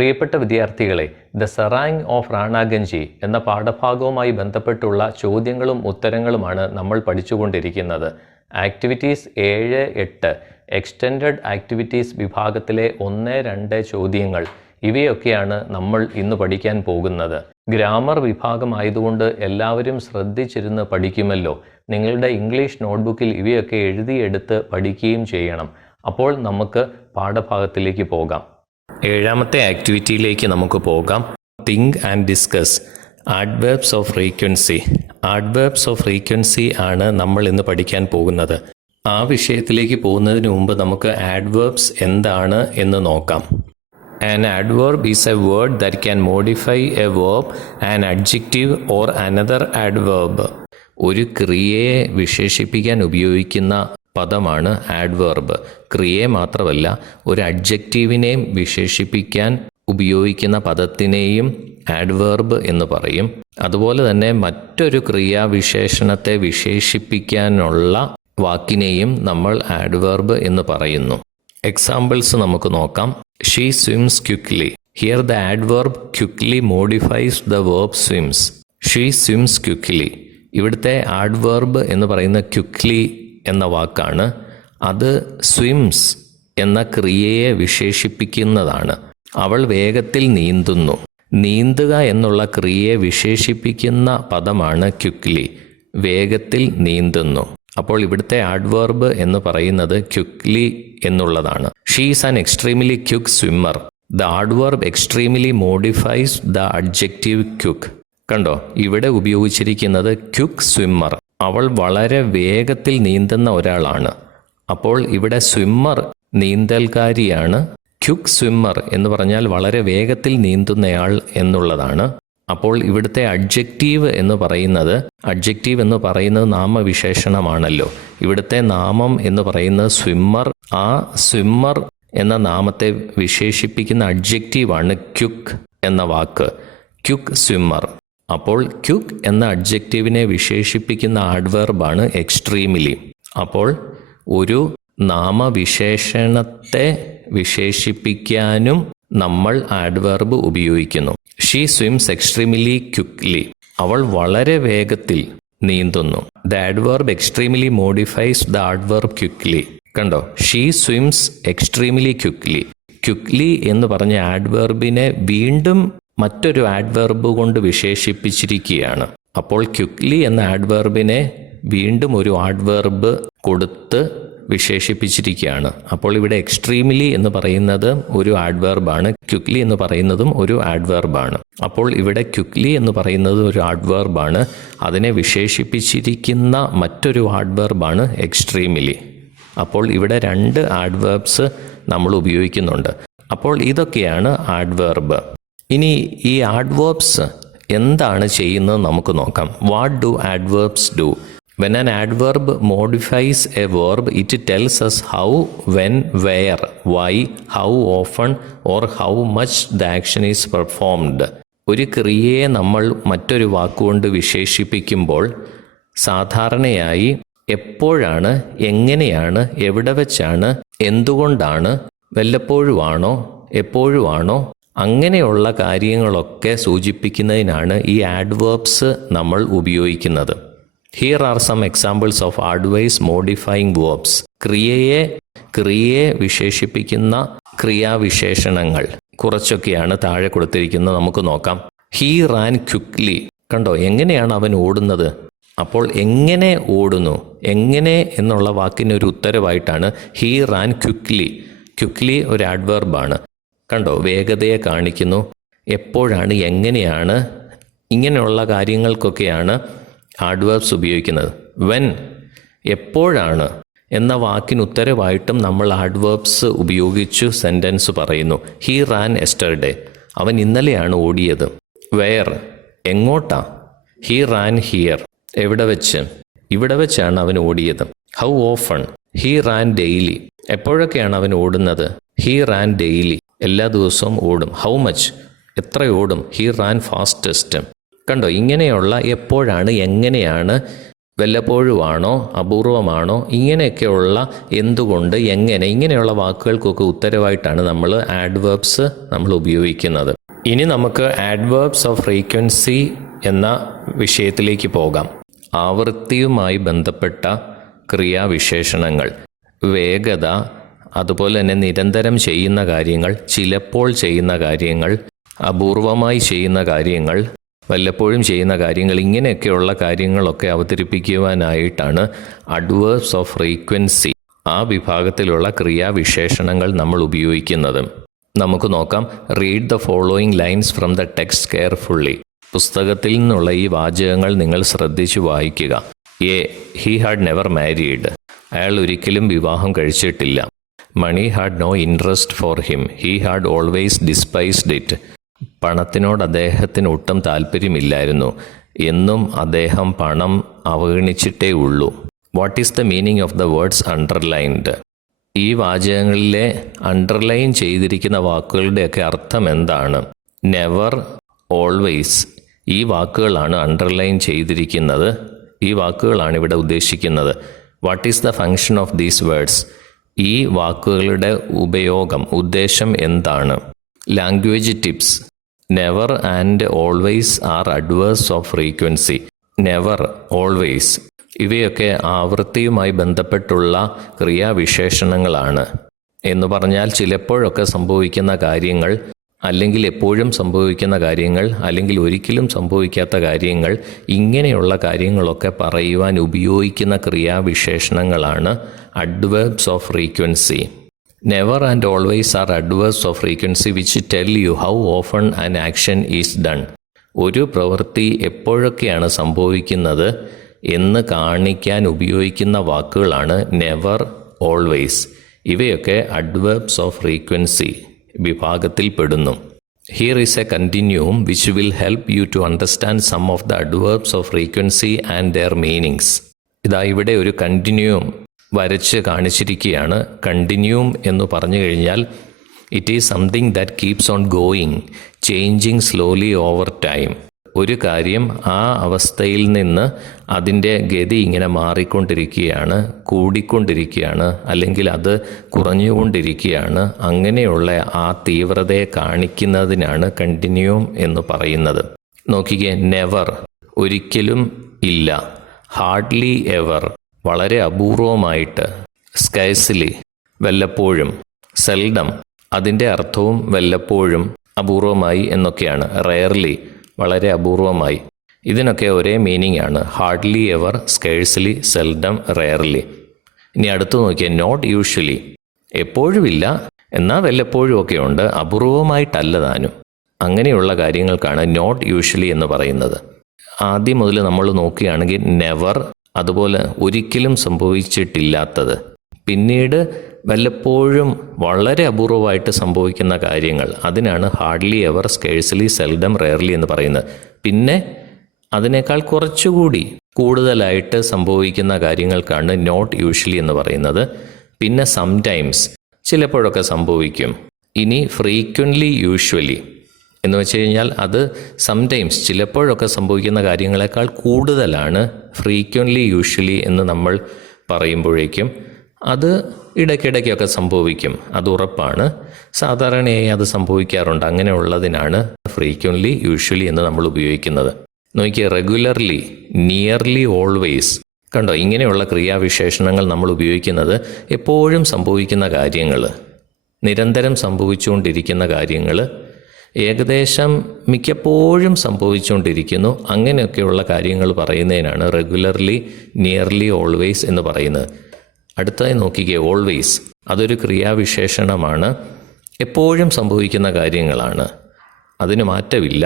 പ്രിയപ്പെട്ട വിദ്യാർത്ഥികളെ, the serang of റാണാഗഞ്ചി എന്ന പാഠഭാഗവുമായി ബന്ധപ്പെട്ടുള്ള ചോദ്യങ്ങളും ഉത്തരങ്ങളുമാണ് നമ്മൾ പഠിച്ചുകൊണ്ടിരിക്കുന്നത്. ആക്ടിവിറ്റീസ് 7, 8 എക്സ്റ്റെൻഡഡ് ആക്ടിവിറ്റീസ് വിഭാഗത്തിലെ 1, 2 ചോദ്യങ്ങൾ ഇവയൊക്കെയാണ് നമ്മൾ ഇന്ന് പഠിക്കാൻ പോകുന്നത്. ഗ്രാമർ വിഭാഗമായതുകൊണ്ട് എല്ലാവരും ശ്രദ്ധിച്ചിരുന്ന് പഠിക്കുമല്ലോ. നിങ്ങളുടെ ഇംഗ്ലീഷ് നോട്ട്ബുക്കിൽ ഇവയൊക്കെ എഴുതിയെടുത്ത് പഠിക്കുകയും ചെയ്യണം. അപ്പോൾ നമുക്ക് പാഠഭാഗത്തിലേക്ക് പോകാം. 7ാമത്തെ ആക്ടിവിറ്റിയിലേക്ക് നമുക്ക് പോകാം. Think and discuss. Adverbs of frequency. Adverbs of frequency ആണ് നമ്മൾ ഇന്ന് പഠിക്കാൻ പോകുന്നത്. ആ വിഷയത്തിലേക്ക് പോകുന്നതിന് മുമ്പ് നമുക്ക് ആഡ്വേർബ്സ് എന്താണ് എന്ന് നോക്കാം. An adverb is a word that can modify a verb, an adjective or another adverb. ഒരു ക്രിയയെ വിശേഷിപ്പിക്കാൻ ഉപയോഗിക്കുന്ന പദമാണ് ആഡ്വേർബ്. ക്രിയയെ മാത്രമല്ല, ഒരു അഡ്ജക്റ്റീവിനെയും വിശേഷിപ്പിക്കാൻ ഉപയോഗിക്കുന്ന പദത്തിനെയും ആഡ്വേർബ് എന്ന് പറയും. അതുപോലെ തന്നെ മറ്റൊരു ക്രിയാവിശേഷണത്തെ വിശേഷിപ്പിക്കാനുള്ള വാക്കിനെയും നമ്മൾ ആഡ്വേർബ് എന്ന് പറയുന്നു. എക്സാമ്പിൾസ് നമുക്ക് നോക്കാം. She swims quickly. Here the adverb quickly modifies the verb swims. She swims quickly. ഇവിടുത്തെ ആഡ്വേർബ് എന്ന് പറയുന്ന ക്വിക്ലി എന്ന വാക്കാണ്. അത് സ്വിംസ് എന്ന ക്രിയയെ വിശേഷിപ്പിക്കുന്നതാണ്. അവൾ വേഗത്തിൽ നീന്തുന്നു. നീന്തുക എന്നുള്ള ക്രിയയെ വിശേഷിപ്പിക്കുന്ന പദമാണ് ക്വിക്ലി. വേഗത്തിൽ നീന്തുന്നു. അപ്പോൾ ഇവിടുത്തെ ആഡ്വേർബ് എന്ന് പറയുന്നത് ക്വിക്ലി എന്നുള്ളതാണ്. She is an extremely quick swimmer. The adverb extremely modifies the adjective quick. കണ്ടോ, ഇവിടെ ഉപയോഗിച്ചിരിക്കുന്നത് ക്വിക്ക് സ്വിമ്മർ. അവൾ വളരെ വേഗത്തിൽ നീന്തുന്ന ഒരാളാണ്. അപ്പോൾ ഇവിടെ സ്വിമ്മർ നീന്തൽക്കാരിയാണ്. ക്വിക്ക് സ്വിമ്മർ എന്ന് പറഞ്ഞാൽ വളരെ വേഗത്തിൽ നീന്തുന്നയാൾ എന്നുള്ളതാണ്. അപ്പോൾ ഇവിടുത്തെ അഡ്ജക്റ്റീവ് എന്ന് പറയുന്നത് നാമവിശേഷണമാണല്ലോ. ഇവിടുത്തെ നാമം എന്ന് പറയുന്നത് സ്വിമ്മർ. ആ സ്വിമ്മർ എന്ന നാമത്തെ വിശേഷിപ്പിക്കുന്ന അഡ്ജക്റ്റീവാണ് ക്വിക്ക് എന്ന വാക്ക്. Quick swimmer. അപ്പോൾ ക്വിക്ക് എന്ന അഡ്ജക്റ്റീവിനെ വിശേഷിപ്പിക്കുന്ന ആഡ്വേർബാണ് എക്സ്ട്രീംലി. അപ്പോൾ ഒരു നാമവിശേഷണത്തെ വിശേഷിപ്പിക്കാനും നമ്മൾ ആഡ്വേർബ് ഉപയോഗിക്കുന്നു. She swims extremely quickly. അവൾ വളരെ വേഗത്തിൽ നീന്തുന്നു. The adverb extremely modifies the adverb quickly. കണ്ടോ, she swims extremely quickly. Quickly എന്ന് പറഞ്ഞ ആഡ്വേർബിനെ വീണ്ടും മറ്റൊരു ആഡ്വേർബ് കൊണ്ട് വിശേഷിപ്പിച്ചിരിക്കുകയാണ്. അപ്പോൾ ക്വിക്ലി എന്ന ആഡ്വേർബിനെ വീണ്ടും ഒരു ആഡ്വേർബ് കൊടുത്ത് വിശേഷിപ്പിച്ചിരിക്കുകയാണ്. അപ്പോൾ ഇവിടെ എക്സ്ട്രീംലി എന്ന് പറയുന്നത് ഒരു ആഡ്വേർബാണ്. ക്വിക്ലി എന്ന് പറയുന്നതും ഒരു ആഡ്വേർബാണ്. അപ്പോൾ ഇവിടെ ക്വിക്ലി എന്ന് പറയുന്നത് ഒരു ആഡ്വേർബാണ്. അതിനെ വിശേഷിപ്പിച്ചിരിക്കുന്ന മറ്റൊരു ആഡ്വേർബാണ് എക്സ്ട്രീംലി. അപ്പോൾ ഇവിടെ 2 ആഡ്വേർബ്സ് നമ്മൾ ഉപയോഗിക്കുന്നുണ്ട്. അപ്പോൾ ഇതൊക്കെയാണ് ആഡ്വേർബ്. ഇനി ഈ ആഡ്വേർബ്സ് എന്താണ് ചെയ്യുന്നത് നമുക്ക് നോക്കാം. What do adverbs do? When an adverb modifies a verb, it tells us how, when, where, why, how often or how much the action is performed. ഒരു ക്രിയയെ നമ്മൾ മറ്റൊരു വാക്കുകൊണ്ട് വിശേഷിപ്പിക്കുമ്പോൾ സാധാരണയായി എപ്പോഴാണ്, എങ്ങനെയാണ്, എവിടെ വെച്ചാണ്, എന്തുകൊണ്ടാണ്, വല്ലപ്പോഴുമാണോ, എപ്പോഴുമാണോ, അങ്ങനെയുള്ള കാര്യങ്ങളൊക്കെ സൂചിപ്പിക്കുന്നതിനാണ് ഈ ആഡ്വേർബ്സ് നമ്മൾ ഉപയോഗിക്കുന്നത്. Here are some examples of adverbs modifying verbs. ക്രിയയെ വിശേഷിപ്പിക്കുന്ന ക്രിയാവിശേഷണങ്ങൾ കുറച്ചൊക്കെയാണ് താഴെ കൊടുത്തിരിക്കുന്നത്. നമുക്ക് നോക്കാം. He ran quickly. കണ്ടോ, എങ്ങനെയാണ് അവൻ ഓടുന്നത്? അപ്പോൾ എങ്ങനെ ഓടുന്നു, എങ്ങനെ എന്നുള്ള വാക്കിനൊരു ഉത്തരവായിട്ടാണ് he ran quickly. ക്വിക്ലി ഒരു ആഡ്വേർബാണ്. കണ്ടോ, വേഗതയെ കാണിക്കുന്നു. എപ്പോഴാണ്, എങ്ങനെയാണ്, ഇങ്ങനെയുള്ള കാര്യങ്ങൾക്കൊക്കെയാണ് ആഡ്വേർബ്സ് ഉപയോഗിക്കുന്നത്. വെൻ, എപ്പോഴാണ് എന്ന വാക്കിന് ഉത്തരവായിട്ടും നമ്മൾ ആഡ്വേർബ്സ് ഉപയോഗിച്ചു സെൻറ്റൻസ് പറയുന്നു. He ran yesterday. അവൻ ഇന്നലെയാണ് ഓടിയത്. വെയർ, എങ്ങോട്ടാ? He ran here. എവിടെ വെച്ച്? ഇവിടെ വെച്ചാണ് അവൻ ഓടിയത്. How often? He ran daily. എപ്പോഴൊക്കെയാണ് അവൻ ഓടുന്നത്? He ran daily. എല്ലാ ദിവസവും ഓടും. How much? എത്ര ഓടും? He ran fastest. കണ്ടോ, ഇങ്ങനെയുള്ള എപ്പോഴാണ്, എങ്ങനെയാണ്, വല്ലപ്പോഴുമാണോ, അപൂർവമാണോ, ഇങ്ങനെയൊക്കെയുള്ള എന്തുകൊണ്ട്, എങ്ങനെ, ഇങ്ങനെയുള്ള വാക്കുകൾക്കൊക്കെ ഉത്തരവായിട്ടാണ് നമ്മൾ ആഡ്വേർബ്സ് നമ്മൾ ഉപയോഗിക്കുന്നത്. ഇനി നമുക്ക് ആഡ്വേർബ്സ് ഓഫ് ഫ്രീക്വൻസി എന്ന വിഷയത്തിലേക്ക് പോകാം. ആവൃത്തിയുമായി ബന്ധപ്പെട്ട ക്രിയാവിശേഷണങ്ങൾ, വേഗത, അതുപോലെ തന്നെ നിരന്തരം ചെയ്യുന്ന കാര്യങ്ങൾ, ചിലപ്പോൾ ചെയ്യുന്ന കാര്യങ്ങൾ, അപൂർവമായി ചെയ്യുന്ന കാര്യങ്ങൾ, വല്ലപ്പോഴും ചെയ്യുന്ന കാര്യങ്ങൾ, ഇങ്ങനെയൊക്കെയുള്ള കാര്യങ്ങളൊക്കെ അവതരിപ്പിക്കുവാനായിട്ടാണ് അഡ്വേർബ്സ് ഓഫ് ഫ്രീക്വൻസി, ആ വിഭാഗത്തിലുള്ള ക്രിയാവിശേഷണങ്ങൾ നമ്മൾ ഉപയോഗിക്കുന്നത്. നമുക്ക് നോക്കാം. Read the following lines from the text carefully. പുസ്തകത്തിൽ നിന്നുള്ള ഈ വാചകങ്ങൾ നിങ്ങൾ ശ്രദ്ധിച്ചു വായിക്കുക. A. He had never married. അയാൾ ഒരിക്കലും വിവാഹം കഴിച്ചിട്ടില്ല. Money had no interest for him. He had always despised it. പണത്തിനോട് അദ്ദേഹത്തിന് ഒട്ടും താല്പര്യമില്ലായിരുന്നു. എന്നും അദ്ദേഹം പണം അവഗണിച്ചിട്ടേ ഉള്ളൂ. What is the meaning of the words underlined? ഈ വാചകങ്ങളിലെ അണ്ടർലൈൻ ചെയ്തിരിക്കുന്ന വാക്കുകളുടെയൊക്കെ അർത്ഥം എന്താണ്? നെവർ, ഓൾവേസ്, ഈ വാക്കുകളാണ് അണ്ടർലൈൻ ചെയ്തിരിക്കുന്നത്. ഈ വാക്കുകളാണ് ഇവിടെ ഉദ്ദേശിക്കുന്നത്. What is the function of these words? ഈ വാക്കുകളുടെ ഉപയോഗം, ഉദ്ദേശം എന്താണ്? Language tips. Never and always are adverbs of frequency. Never, always ഇവയൊക്കെ ആവൃത്തിയുമായി ബന്ധപ്പെട്ടുള്ള ക്രിയാവിശേഷണങ്ങളാണ്. എന്ന് പറഞ്ഞാൽ ചിലപ്പോഴൊക്കെ സംഭവിക്കുന്ന കാര്യങ്ങൾ, അല്ലെങ്കിൽ എപ്പോഴും സംഭവിക്കുന്ന കാര്യങ്ങൾ, അല്ലെങ്കിൽ ഒരിക്കലും സംഭവിക്കാത്ത കാര്യങ്ങൾ, ഇങ്ങനെയുള്ള കാര്യങ്ങളൊക്കെ പറയുവാൻ ഉപയോഗിക്കുന്ന ക്രിയാവിശേഷണങ്ങളാണ് adverbs of frequency. Never and always are adverbs of frequency which tell you how often an action is done. ഒരു പ്രവൃത്തി എപ്പോഴൊക്കെയാണ് സംഭവിക്കുന്നത് എന്ന് കാണിക്കാൻ ഉപയോഗിക്കുന്ന വാക്കുകളാണ് നെവർ, ഓൾവേസ്. ഇവയൊക്കെ അഡ്വേർബ്സ് ഓഫ് ഫ്രീക്വൻസി വിഭാഗത്തിൽ പെടുന്നു. Here is a continuum which will help you to understand some of the adverbs of frequency and their meanings. ഇതാ ഇവിടെ ഒരു കണ്ടിന്യൂം വരച്ച് കാണിച്ചിരിക്കുകയാണ്. കണ്ടിന്യൂം എന്ന് പറഞ്ഞു കഴിഞ്ഞാൽ it is something that keeps on going, changing slowly over time. ഒരു കാര്യം ആ അവസ്ഥയിൽ നിന്ന് അതിൻ്റെ ഗതി ഇങ്ങനെ മാറിക്കൊണ്ടിരിക്കുകയാണ്, കൂടിക്കൊണ്ടിരിക്കുകയാണ്, അല്ലെങ്കിൽ അത് കുറഞ്ഞുകൊണ്ടിരിക്കുകയാണ്. അങ്ങനെയുള്ള ആ തീവ്രതയെ കാണിക്കുന്നതിനാണ് കണ്ടിന്യൂം എന്ന് പറയുന്നത്. നോക്കിക്കേ, നെവർ, ഒരിക്കലും ഇല്ല. ഹാർഡ്ലി എവർ, വളരെ അപൂർവമായിട്ട്. സ്കൈസ്ലി, വല്ലപ്പോഴും. സെൽഡം, അതിൻ്റെ അർത്ഥവും വല്ലപ്പോഴും, അപൂർവമായി എന്നൊക്കെയാണ്. റെയർലി, വളരെ അപൂർവമായി. ഇതിനൊക്കെ ഒരേ മീനിങ് ആണ്. Hardly ever, scarcely, seldom, rarely. ഇനി അടുത്ത് നോക്കിയാൽ നോട്ട് യൂഷ്വലി, എപ്പോഴുമില്ല എന്നാൽ വല്ലപ്പോഴും ഒക്കെ ഉണ്ട്, അപൂർവമായിട്ടല്ല താനും. അങ്ങനെയുള്ള കാര്യങ്ങൾക്കാണ് നോട്ട് യൂഷ്വലി എന്ന് പറയുന്നത്. ആദ്യം മുതൽ നമ്മൾ നോക്കുകയാണെങ്കിൽ നെവർ, അതുപോലെ ഒരിക്കലും സംഭവിച്ചിട്ടില്ലാത്തത്. പിന്നീട് വല്ലപ്പോഴും വളരെ അപൂർവമായിട്ട് സംഭവിക്കുന്ന കാര്യങ്ങൾ, അതിനാണ് hardly ever, scarcely, seldom, rarely എന്ന് പറയുന്നത്. പിന്നെ അതിനേക്കാൾ കുറച്ചുകൂടി കൂടുതലായിട്ട് സംഭവിക്കുന്ന കാര്യങ്ങൾക്കാണ് നോട്ട് യൂഷ്വലി എന്ന് പറയുന്നത്. പിന്നെ സംടൈംസ്, ചിലപ്പോഴൊക്കെ സംഭവിക്കും. ഇനി ഫ്രീക്വൻ്റ്ലി യൂഷ്വലി എന്ന് വെച്ച് കഴിഞ്ഞാൽ അത് സംടൈംസ്, ചിലപ്പോഴൊക്കെ സംഭവിക്കുന്ന കാര്യങ്ങളെക്കാൾ കൂടുതലാണ് ഫ്രീക്വൻ്റ്ലി യൂഷ്വലി എന്ന് നമ്മൾ പറയുമ്പോഴേക്കും. അത് ഇടയ്ക്കിടയ്ക്കൊക്കെ സംഭവിക്കും, അത് ഉറപ്പാണ്. സാധാരണയായി അത് സംഭവിക്കാറുണ്ട്. അങ്ങനെയുള്ളതിനാണ് ഫ്രീക്വൻ്റ്ലി യൂഷ്വലി എന്ന് നമ്മൾ ഉപയോഗിക്കുന്നത്. നോക്കിയേ, റെഗുലർലി, നിയർലി, ഓൾവേസ്. കണ്ടോ, ഇങ്ങനെയുള്ള ക്രിയാവിശേഷണങ്ങൾ നമ്മൾ ഉപയോഗിക്കുന്നത് എപ്പോഴും സംഭവിക്കുന്ന കാര്യങ്ങൾ, നിരന്തരം സംഭവിച്ചുകൊണ്ടിരിക്കുന്ന കാര്യങ്ങൾ, ഏകദേശം മിക്കപ്പോഴും സംഭവിച്ചുകൊണ്ടിരിക്കുന്നു, അങ്ങനെയൊക്കെയുള്ള കാര്യങ്ങൾ പറയുന്നതിനാണ് റെഗുലർലി, നിയർലി, ഓൾവേസ് എന്ന് പറയുന്നത്. അടുത്തതായി നോക്കിക്കേ, ഓൾവേസ്. അതൊരു ക്രിയാവിശേഷണമാണ്, എപ്പോഴും സംഭവിക്കുന്ന കാര്യങ്ങളാണ്, അതിന് മാറ്റമില്ല,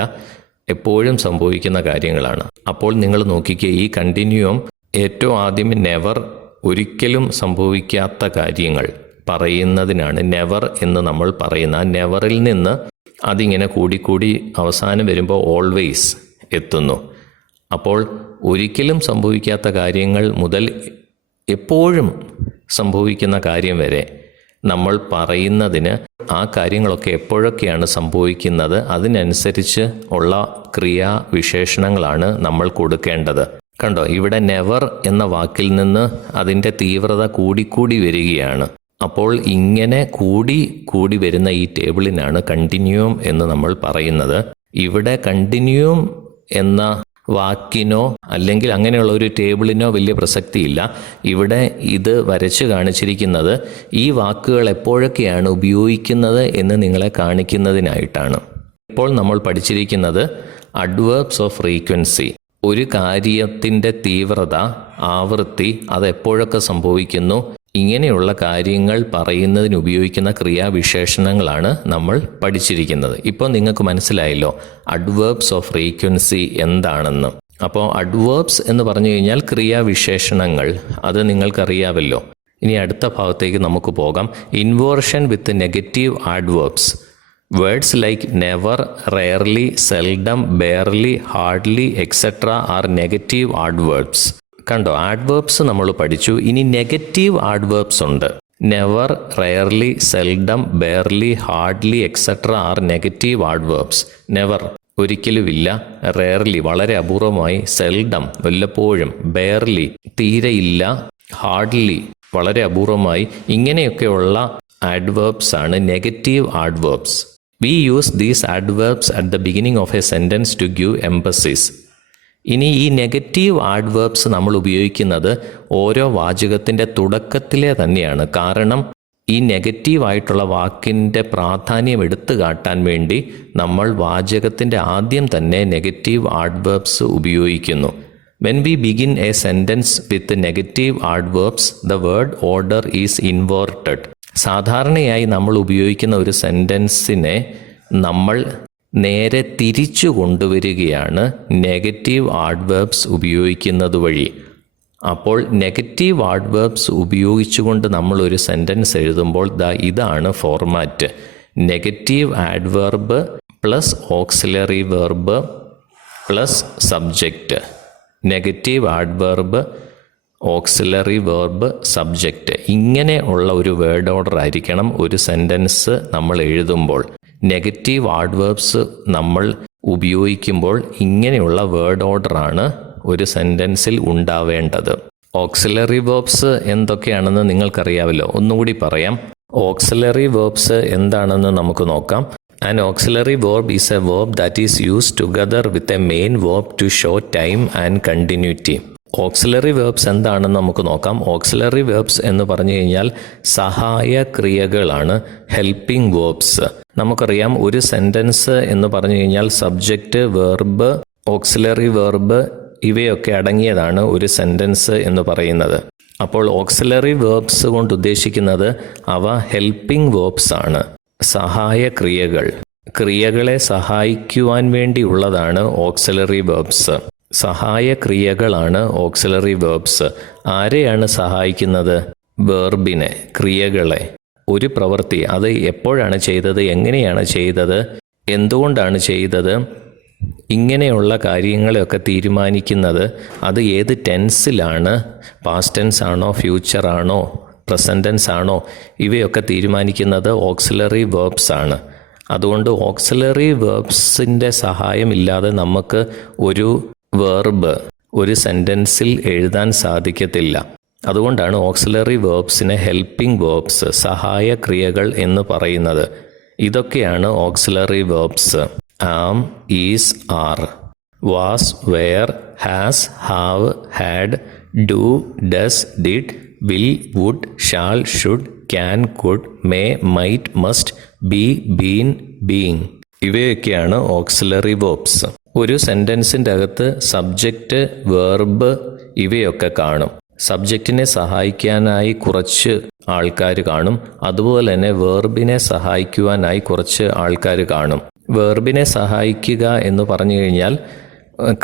എപ്പോഴും സംഭവിക്കുന്ന കാര്യങ്ങളാണ്. അപ്പോൾ നിങ്ങൾ നോക്കിക്കേ, ഈ കണ്ടിന്യൂം ഏറ്റവും ആദ്യം നെവർ, ഒരിക്കലും സംഭവിക്കാത്ത കാര്യങ്ങൾ പറയുന്നതിനാണ് നെവർ എന്ന് നമ്മൾ പറയുന്ന. ആ നെവറിൽ നിന്ന് അതിങ്ങനെ കൂടിക്കൂടി അവസാനം വരുമ്പോൾ ഓൾവേസ് എത്തുന്നു. അപ്പോൾ ഒരിക്കലും സംഭവിക്കാത്ത കാര്യങ്ങൾ മുതൽ എപ്പോഴും സംഭവിക്കുന്ന കാര്യം വരെ നമ്മൾ പറയുന്നതിന് ആ കാര്യങ്ങളൊക്കെ എപ്പോഴൊക്കെയാണ് സംഭവിക്കുന്നത് അതിനനുസരിച്ച് ഉള്ള ക്രിയാവിശേഷണങ്ങളാണ് നമ്മൾ കൊടുക്കേണ്ടത്. കണ്ടോ, ഇവിടെ നെവർ എന്ന വാക്കിൽ നിന്ന് അതിൻ്റെ തീവ്രത കൂടിക്കൂടി വരികയാണ്. അപ്പോൾ ഇങ്ങനെ കൂടി കൂടി വരുന്ന ഈ ടേബിളിനാണ് കണ്ടിന്യൂം എന്ന് നമ്മൾ പറയുന്നത്. ഇവിടെ കണ്ടിന്യൂം എന്ന വാക്കിനോ അല്ലെങ്കിൽ അങ്ങനെയുള്ള ഒരു ടേബിളിനോ വലിയ പ്രസക്തിയില്ല. ഇവിടെ ഇത് വരച്ച് കാണിച്ചിരിക്കുന്നത് ഈ വാക്കുകൾ എപ്പോഴൊക്കെയാണ് ഉപയോഗിക്കുന്നത് എന്ന് നിങ്ങളെ കാണിക്കുന്നതിനായിട്ടാണ്. ഇപ്പോൾ നമ്മൾ പഠിച്ചിരിക്കുന്നത് അഡ്വേർബ്സ് ഓഫ് ഫ്രീക്വൻസി. ഒരു കാര്യത്തിൻ്റെ തീവ്രത, ആവൃത്തി, അത് എപ്പോഴൊക്കെ സംഭവിക്കുന്നു, ഇങ്ങനെയുള്ള കാര്യങ്ങൾ പറയുന്നതിന് ഉപയോഗിക്കുന്ന ക്രിയാവിശേഷണങ്ങളാണ് നമ്മൾ പഠിച്ചിരിക്കുന്നത്. ഇപ്പോൾ നിങ്ങൾക്ക് മനസ്സിലായല്ലോ അഡ്വേർബ്സ് ഓഫ് ഫ്രീക്വൻസി എന്താണെന്ന്. അപ്പോൾ അഡ്വേർബ്സ് എന്ന് പറഞ്ഞു കഴിഞ്ഞാൽ ക്രിയാവിശേഷണങ്ങൾ, അത് നിങ്ങൾക്കറിയാമല്ലോ. ഇനി അടുത്ത ഭാഗത്തേക്ക് നമുക്ക് പോകാം. Inversion with negative adverbs. Words like never, rarely, seldom, barely, hardly etcetera are negative adverbs. കണ്ടോ, ആഡ്വേർബ്സ് നമ്മൾ പഠിച്ചു. ഇനി നെഗറ്റീവ് ആഡ്വേർബ്സ് ഉണ്ട്. Never, rarely, seldom, barely, hardly etcetera are negative adverbs. Never ഒരിക്കലുമില്ല, റെയർലി വളരെ അപൂർവമായി, സെൽഡം വല്ലപ്പോഴും, ബെയർലി തീരെയില്ല, ഹാർഡ്ലി വളരെ അപൂർവമായി, ഇങ്ങനെയൊക്കെയുള്ള ആഡ്വേർബ്സ് ആണ് negative adverbs. We use these adverbs at the beginning of a sentence to give emphasis. ഇനി ഈ നെഗറ്റീവ് ആഡ്വേർബ്സ് നമ്മൾ ഉപയോഗിക്കുന്നത് ഓരോ വാചകത്തിൻ്റെ തുടക്കത്തിലെ തന്നെയാണ്. കാരണം ഈ നെഗറ്റീവായിട്ടുള്ള വാക്കിൻ്റെ പ്രാധാന്യം എടുത്തു കാട്ടാൻ വേണ്ടി നമ്മൾ വാചകത്തിൻ്റെ ആദ്യം തന്നെ നെഗറ്റീവ് ആഡ്വേർബ്സ് ഉപയോഗിക്കുന്നു. When we begin a sentence with negative adverbs, the word order is inverted. സാധാരണയായി നമ്മൾ ഉപയോഗിക്കുന്ന ഒരു സെൻറ്റൻസിനെ നമ്മൾ നേരെ തിരിച്ചു കൊണ്ടുവരികയാണ് നെഗറ്റീവ് ആഡ്വേർബ്സ് ഉപയോഗിക്കുന്നത് വഴി. അപ്പോൾ നെഗറ്റീവ് ആഡ്വേർബ്സ് ഉപയോഗിച്ചുകൊണ്ട് നമ്മളൊരു സെൻറ്റൻസ് എഴുതുമ്പോൾ ഇതാണ് format. Negative adverb plus auxiliary verb plus subject. Negative adverb, auxiliary verb, subject, ഇങ്ങനെ ഉള്ള ഒരു വേർഡ് ഓർഡർ ആയിരിക്കണം ഒരു സെൻറ്റൻസ് നമ്മൾ എഴുതുമ്പോൾ. നെഗറ്റീവ് ആഡ്വേർബ്സ് നമ്മൾ ഉപയോഗിക്കുമ്പോൾ ഇങ്ങനെയുള്ള വേർഡ് ഓർഡറാണ് ഒരു സെൻറ്റൻസിൽ ഉണ്ടാവേണ്ടത്. ഓക്സിലറി വെർബ്സ് എന്തൊക്കെയാണെന്ന് നിങ്ങൾക്കറിയാമല്ലോ. ഒന്നുകൂടി പറയാം. ഓക്സിലറി വെർബ്സ് എന്താണെന്ന് നമുക്ക് നോക്കാം. An auxiliary verb is a verb that is used together with a main verb to show time and continuity. Auxiliary verbs എന്താണെന്ന് നമുക്ക് നോക്കാം. ഓക്സിലറി വേർബ്സ് എന്ന് പറഞ്ഞു കഴിഞ്ഞാൽ സഹായ ക്രിയകളാണ്, ഹെൽപ്പിംഗ് വേർബ്സ്. നമുക്കറിയാം ഒരു സെൻറ്റൻസ് എന്ന് പറഞ്ഞു കഴിഞ്ഞാൽ സബ്ജക്റ്റ്, വെർബ്, ഓക്സിലറി വെർബ് ഇവയൊക്കെ അടങ്ങിയതാണ് ഒരു സെൻറ്റൻസ് എന്ന് പറയുന്നത്. അപ്പോൾ ഓക്സിലറി വേർബ്സ് കൊണ്ട് ഉദ്ദേശിക്കുന്നത് അവ ഹെൽപ്പിംഗ് വേർബ്സ് ആണ്, സഹായ ക്രിയകൾ. ക്രിയകളെ സഹായിക്കുവാൻ വേണ്ടിയുള്ളതാണ് ഓക്സിലറി വേർബ്സ്. സഹായ ക്രിയകളാണ് ഓക്സിലറി വേർബ്സ്. ആരെയാണ് സഹായിക്കുന്നത്? വെർബിനെ, ക്രിയകളെ. ഒരു പ്രവൃത്തി അത് എപ്പോഴാണ് ചെയ്തത്, എങ്ങനെയാണ് ചെയ്തത്, എന്തുകൊണ്ടാണ് ചെയ്തത്, ഇങ്ങനെയുള്ള കാര്യങ്ങളെയൊക്കെ തീരുമാനിക്കുന്നത് അത് ഏത് ടെൻസിലാണ്, പാസ്റ്റ് ടെൻസ് ആണോ, ഫ്യൂച്ചർ ആണോ, പ്രസൻറ്റ് ടെൻസ് ആണോ, ഇവയൊക്കെ തീരുമാനിക്കുന്നത് ഓക്സിലറി വേർബ്സ് ആണ്. അതുകൊണ്ട് ഓക്സിലറി വേർബ്സിൻ്റെ സഹായമില്ലാതെ നമുക്ക് ഒരു വേർബ് ഒരു സെൻറ്റൻസിൽ എഴുതാൻ സാധിക്കത്തില്ല. അതുകൊണ്ടാണ് ഓക്സിലറി വേർബ്സിനെ ഹെൽപ്പിംഗ് വേർബ്സ്, സഹായ ക്രിയകൾ എന്ന് പറയുന്നത്. ഇതൊക്കെയാണ് auxiliary verbs. Am, is, are. Was, were, has, have, had, do, does, did, will, would, shall, should, can, could, may, might, must, be, been, being. ഇവയൊക്കെയാണ് ഓക്സിലറി വേർബ്സ്. ഒരു സെൻറ്റൻസിൻ്റെ അകത്ത് സബ്ജക്റ്റ്, വെർബ് ഇവയൊക്കെ കാണും. സബ്ജക്റ്റിനെ സഹായിക്കാനായി കുറച്ച് ആൾക്കാർ കാണും, അതുപോലെ തന്നെ വെർബിനെ സഹായിക്കുവാനായി കുറച്ച് ആൾക്കാർ കാണും. വെർബിനെ സഹായിക്കുക എന്ന് പറഞ്ഞു കഴിഞ്ഞാൽ,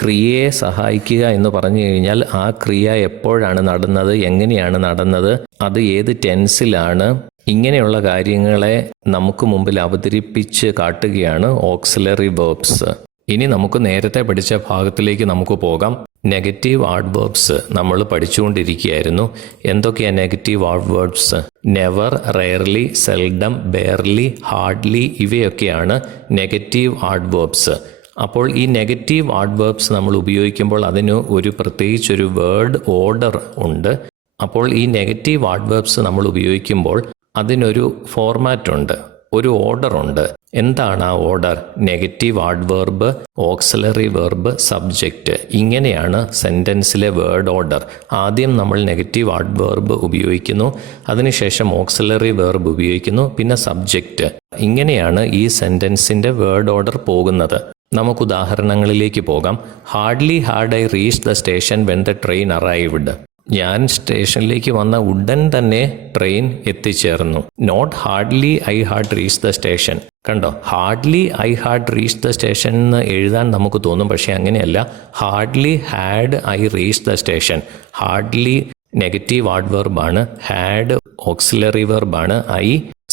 ക്രിയയെ സഹായിക്കുക എന്ന് പറഞ്ഞു കഴിഞ്ഞാൽ ആ ക്രിയ എപ്പോഴാണ് നടന്നത്, എങ്ങനെയാണ് നടന്നത്, അത് ഏത് ടെൻസിലാണ്, ഇങ്ങനെയുള്ള കാര്യങ്ങളെ നമുക്ക് മുമ്പിൽ അവതരിപ്പിച്ച് കാട്ടുകയാണ് ഓക്സിലറി വേർബ്സ്. ഇനി നമുക്ക് നേരത്തെ പഠിച്ച ഭാഗത്തിലേക്ക് നമുക്ക് പോകാം. നെഗറ്റീവ് ആഡ്വേർബ്സ് നമ്മൾ പഠിച്ചുകൊണ്ടിരിക്കുകയായിരുന്നു. എന്തൊക്കെയാണ് negative adverbs? Never, rarely, seldom, barely, hardly ഇവയൊക്കെയാണ് നെഗറ്റീവ് ആഡ്വേർബ്സ്. അപ്പോൾ ഈ നെഗറ്റീവ് ആഡ്വേർബ്സ് നമ്മൾ ഉപയോഗിക്കുമ്പോൾ അതിന് പ്രത്യേകിച്ചൊരു വേർഡ് ഓർഡർ ഉണ്ട്. അപ്പോൾ ഈ നെഗറ്റീവ് ആഡ്വേർബ്സ് നമ്മൾ ഉപയോഗിക്കുമ്പോൾ അതിനൊരു ഫോർമാറ്റ് ഉണ്ട്, ഒരു ഓർഡർ ഉണ്ട്. എന്താണ് ആ order? Negative adverb, auxiliary verb, subject. ഇങ്ങനെയാണ് സെൻറ്റൻസിലെ വേർഡ് ഓർഡർ. ആദ്യം നമ്മൾ നെഗറ്റീവ് ആഡ്വേർബ് ഉപയോഗിക്കുന്നു, അതിനുശേഷം ഓക്സിലറി വെർബ് ഉപയോഗിക്കുന്നു, പിന്നെ സബ്ജക്റ്റ്. ഇങ്ങനെയാണ് ഈ സെൻറ്റൻസിൻ്റെ വേർഡ് ഓർഡർ പോകുന്നത്. നമുക്ക് ഉദാഹരണങ്ങളിലേക്ക് പോകാം. Hardly had I reach the station when the train arrived. ഞാൻ സ്റ്റേഷനിലേക്ക് വന്ന ഉടൻ തന്നെ ട്രെയിൻ എത്തിച്ചേർന്നു. Not hardly I had reach the station. കണ്ടോ, hardly I had reach the station എന്ന് എഴുതാൻ നമുക്ക് തോന്നും, പക്ഷേ അങ്ങനെയല്ല. Hardly had I reach the station. Hardly negative ആഡ്വേർബാണ്, ഹാഡ് ഓക്സിലറി വെർബാണ്, ഐ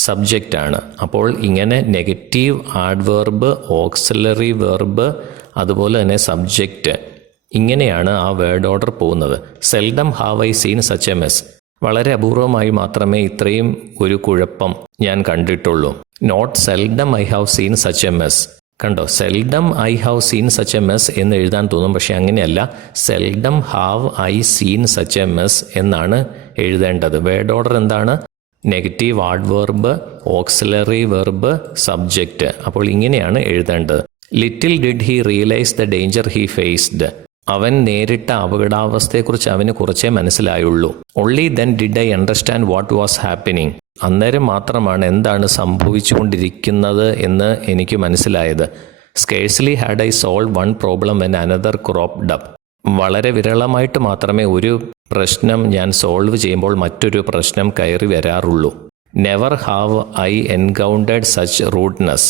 സബ്ജക്റ്റ് ആണ്. അപ്പോൾ ഇങ്ങനെ നെഗറ്റീവ് ആഡ്വേർബ്, ഓക്സിലറി വെർബ്, അതുപോലെ തന്നെ സബ്ജക്റ്റ്, ഇങ്ങനെയാണ് ആ വേർഡ് ഓർഡർ പോകുന്നത്. Seldom have I seen such a mess. വളരെ അപൂർവമായി മാത്രമേ ഇത്രയും ഒരു കുഴപ്പം ഞാൻ കണ്ടിട്ടുള്ളൂ. Not seldom I have seen such a mess. കണ്ടോ, seldom I have seen such a mess എന്ന് എഴുതാൻ തോന്നും, പക്ഷെ അങ്ങനെയല്ല. Seldom have I seen such a mess എന്നാണ് എഴുതേണ്ടത്. വേർഡ് ഓർഡർ എന്താണ്? Negative adverb, auxiliary verb, subject. അപ്പോൾ ഇങ്ങനെയാണ് എഴുതേണ്ടത്. Little did he realise the danger he faced. അവൻ നേരിട്ട അപകടാവസ്ഥയെക്കുറിച്ച് അവന് കുറച്ചേ മനസ്സിലായുള്ളൂ. Only then did I understand what was happening. അന്നേരം മാത്രമാണ് എന്താണ് സംഭവിച്ചുകൊണ്ടിരിക്കുന്നത് എന്ന് എനിക്ക് മനസ്സിലായത്. Scarcely had I solve one problem when another cropped up. വളരെ വിരളമായിട്ട് മാത്രമേ ഒരു പ്രശ്നം ഞാൻ സോൾവ് ചെയ്യുമ്പോൾ മറ്റൊരു പ്രശ്നം കയറി വരാറുള്ളൂ. Never have I encountered such rudeness.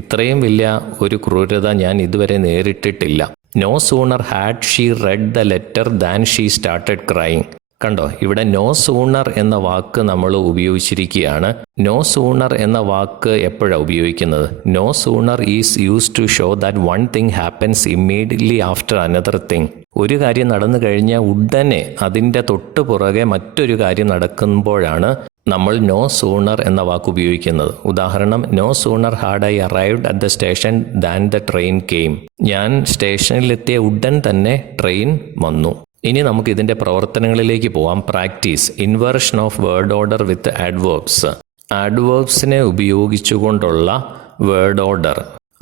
ഇത്രയും വലിയ ഒരു ക്രൂരത ഞാൻ ഇതുവരെ നേരിട്ടിട്ടില്ല. No sooner had she read the letter than she started crying. കണ്ടോ, ഇവിടെ നോ സൂണർ എന്ന വാക്ക് നമ്മൾ ഉപയോഗിച്ചിരിക്കുകയാണ്. നോ സൂണർ എന്ന വാക്ക് എപ്പോഴാണ് ഉപയോഗിക്കുന്നത്? No sooner is use to show that one thing happens immediately after another thing. ഒരു കാര്യം നടന്നു കഴിഞ്ഞാൽ ഉടനെ അതിൻ്റെ തൊട്ട് പുറകെ മറ്റൊരു കാര്യം നടക്കുമ്പോഴാണ് നമ്മൾ നോ സൂണർ എന്ന വാക്ക് ഉപയോഗിക്കുന്നത്. ഉദാഹരണം, no sooner had I arrived at the station than the train came. ഞാൻ സ്റ്റേഷനിലെത്തിയ ഉടൻ തന്നെ ട്രെയിൻ വന്നു. ഇനി നമുക്ക് ഇതിൻ്റെ പ്രവർത്തനങ്ങളിലേക്ക് പോവാം. Practice. Inversion of word order with adverbs. ആഡ്വേർബ്സിനെ ഉപയോഗിച്ചുകൊണ്ടുള്ള വേർഡ് ഓർഡർ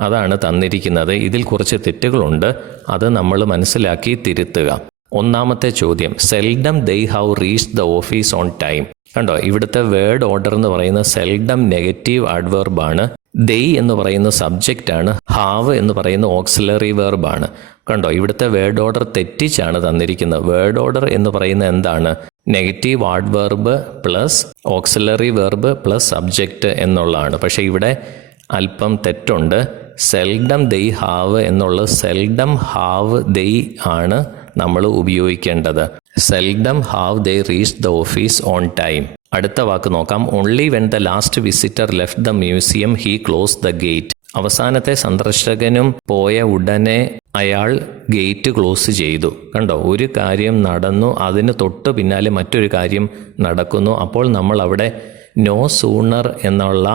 അതാണ് തന്നിരിക്കുന്നത്. ഇതിൽ കുറച്ച് തെറ്റുകളുണ്ട്, അത് നമ്മൾ മനസ്സിലാക്കി തിരുത്തുക. ഒന്നാമത്തെ ചോദ്യം, seldom they have reach the office on time. കണ്ടോ, ഇവിടുത്തെ വേർഡ് ഓർഡർ എന്ന് പറയുന്ന സെൽഡം നെഗറ്റീവ് ആഡ്വേർബാണ്, ദേ എന്ന് പറയുന്ന സബ്ജക്റ്റ് ആണ്, ഹാവ് എന്ന് പറയുന്ന ഓക്സിലറി വെർബാണ്. കണ്ടോ, ഇവിടുത്തെ വേർഡ് ഓർഡർ തെറ്റിച്ചാണ് തന്നിരിക്കുന്നത്. വേർഡ് ഓർഡർ എന്ന് പറയുന്നത് എന്താണ്? Negative adverb plus auxiliary verb plus subject എന്നുള്ളതാണ്. പക്ഷേ ഇവിടെ അല്പം തെറ്റുണ്ട്. സെൽഡം ദേ ഹാവ് എന്നുള്ളത് സെൽഡം ഹാവ് ദേ ആണ് നമ്മൾ ഉപയോഗിക്കേണ്ടത്. Seldom have they reach the office on time. അടുത്ത വാക്ക് നോക്കാം. Only when the last visitor left the museum he close the gate. അവസാനത്തെ സന്ദർശകനും പോയ ഉടനെ അയാൾ ഗേറ്റ് ക്ലോസ് ചെയ്തു. കണ്ടോ, ഒരു കാര്യം നടന്നു, അതിന് തൊട്ട് പിന്നാലെ മറ്റൊരു കാര്യം നടക്കുന്നു. അപ്പോൾ നമ്മൾ അവിടെ നോ സൂണർ എന്നുള്ള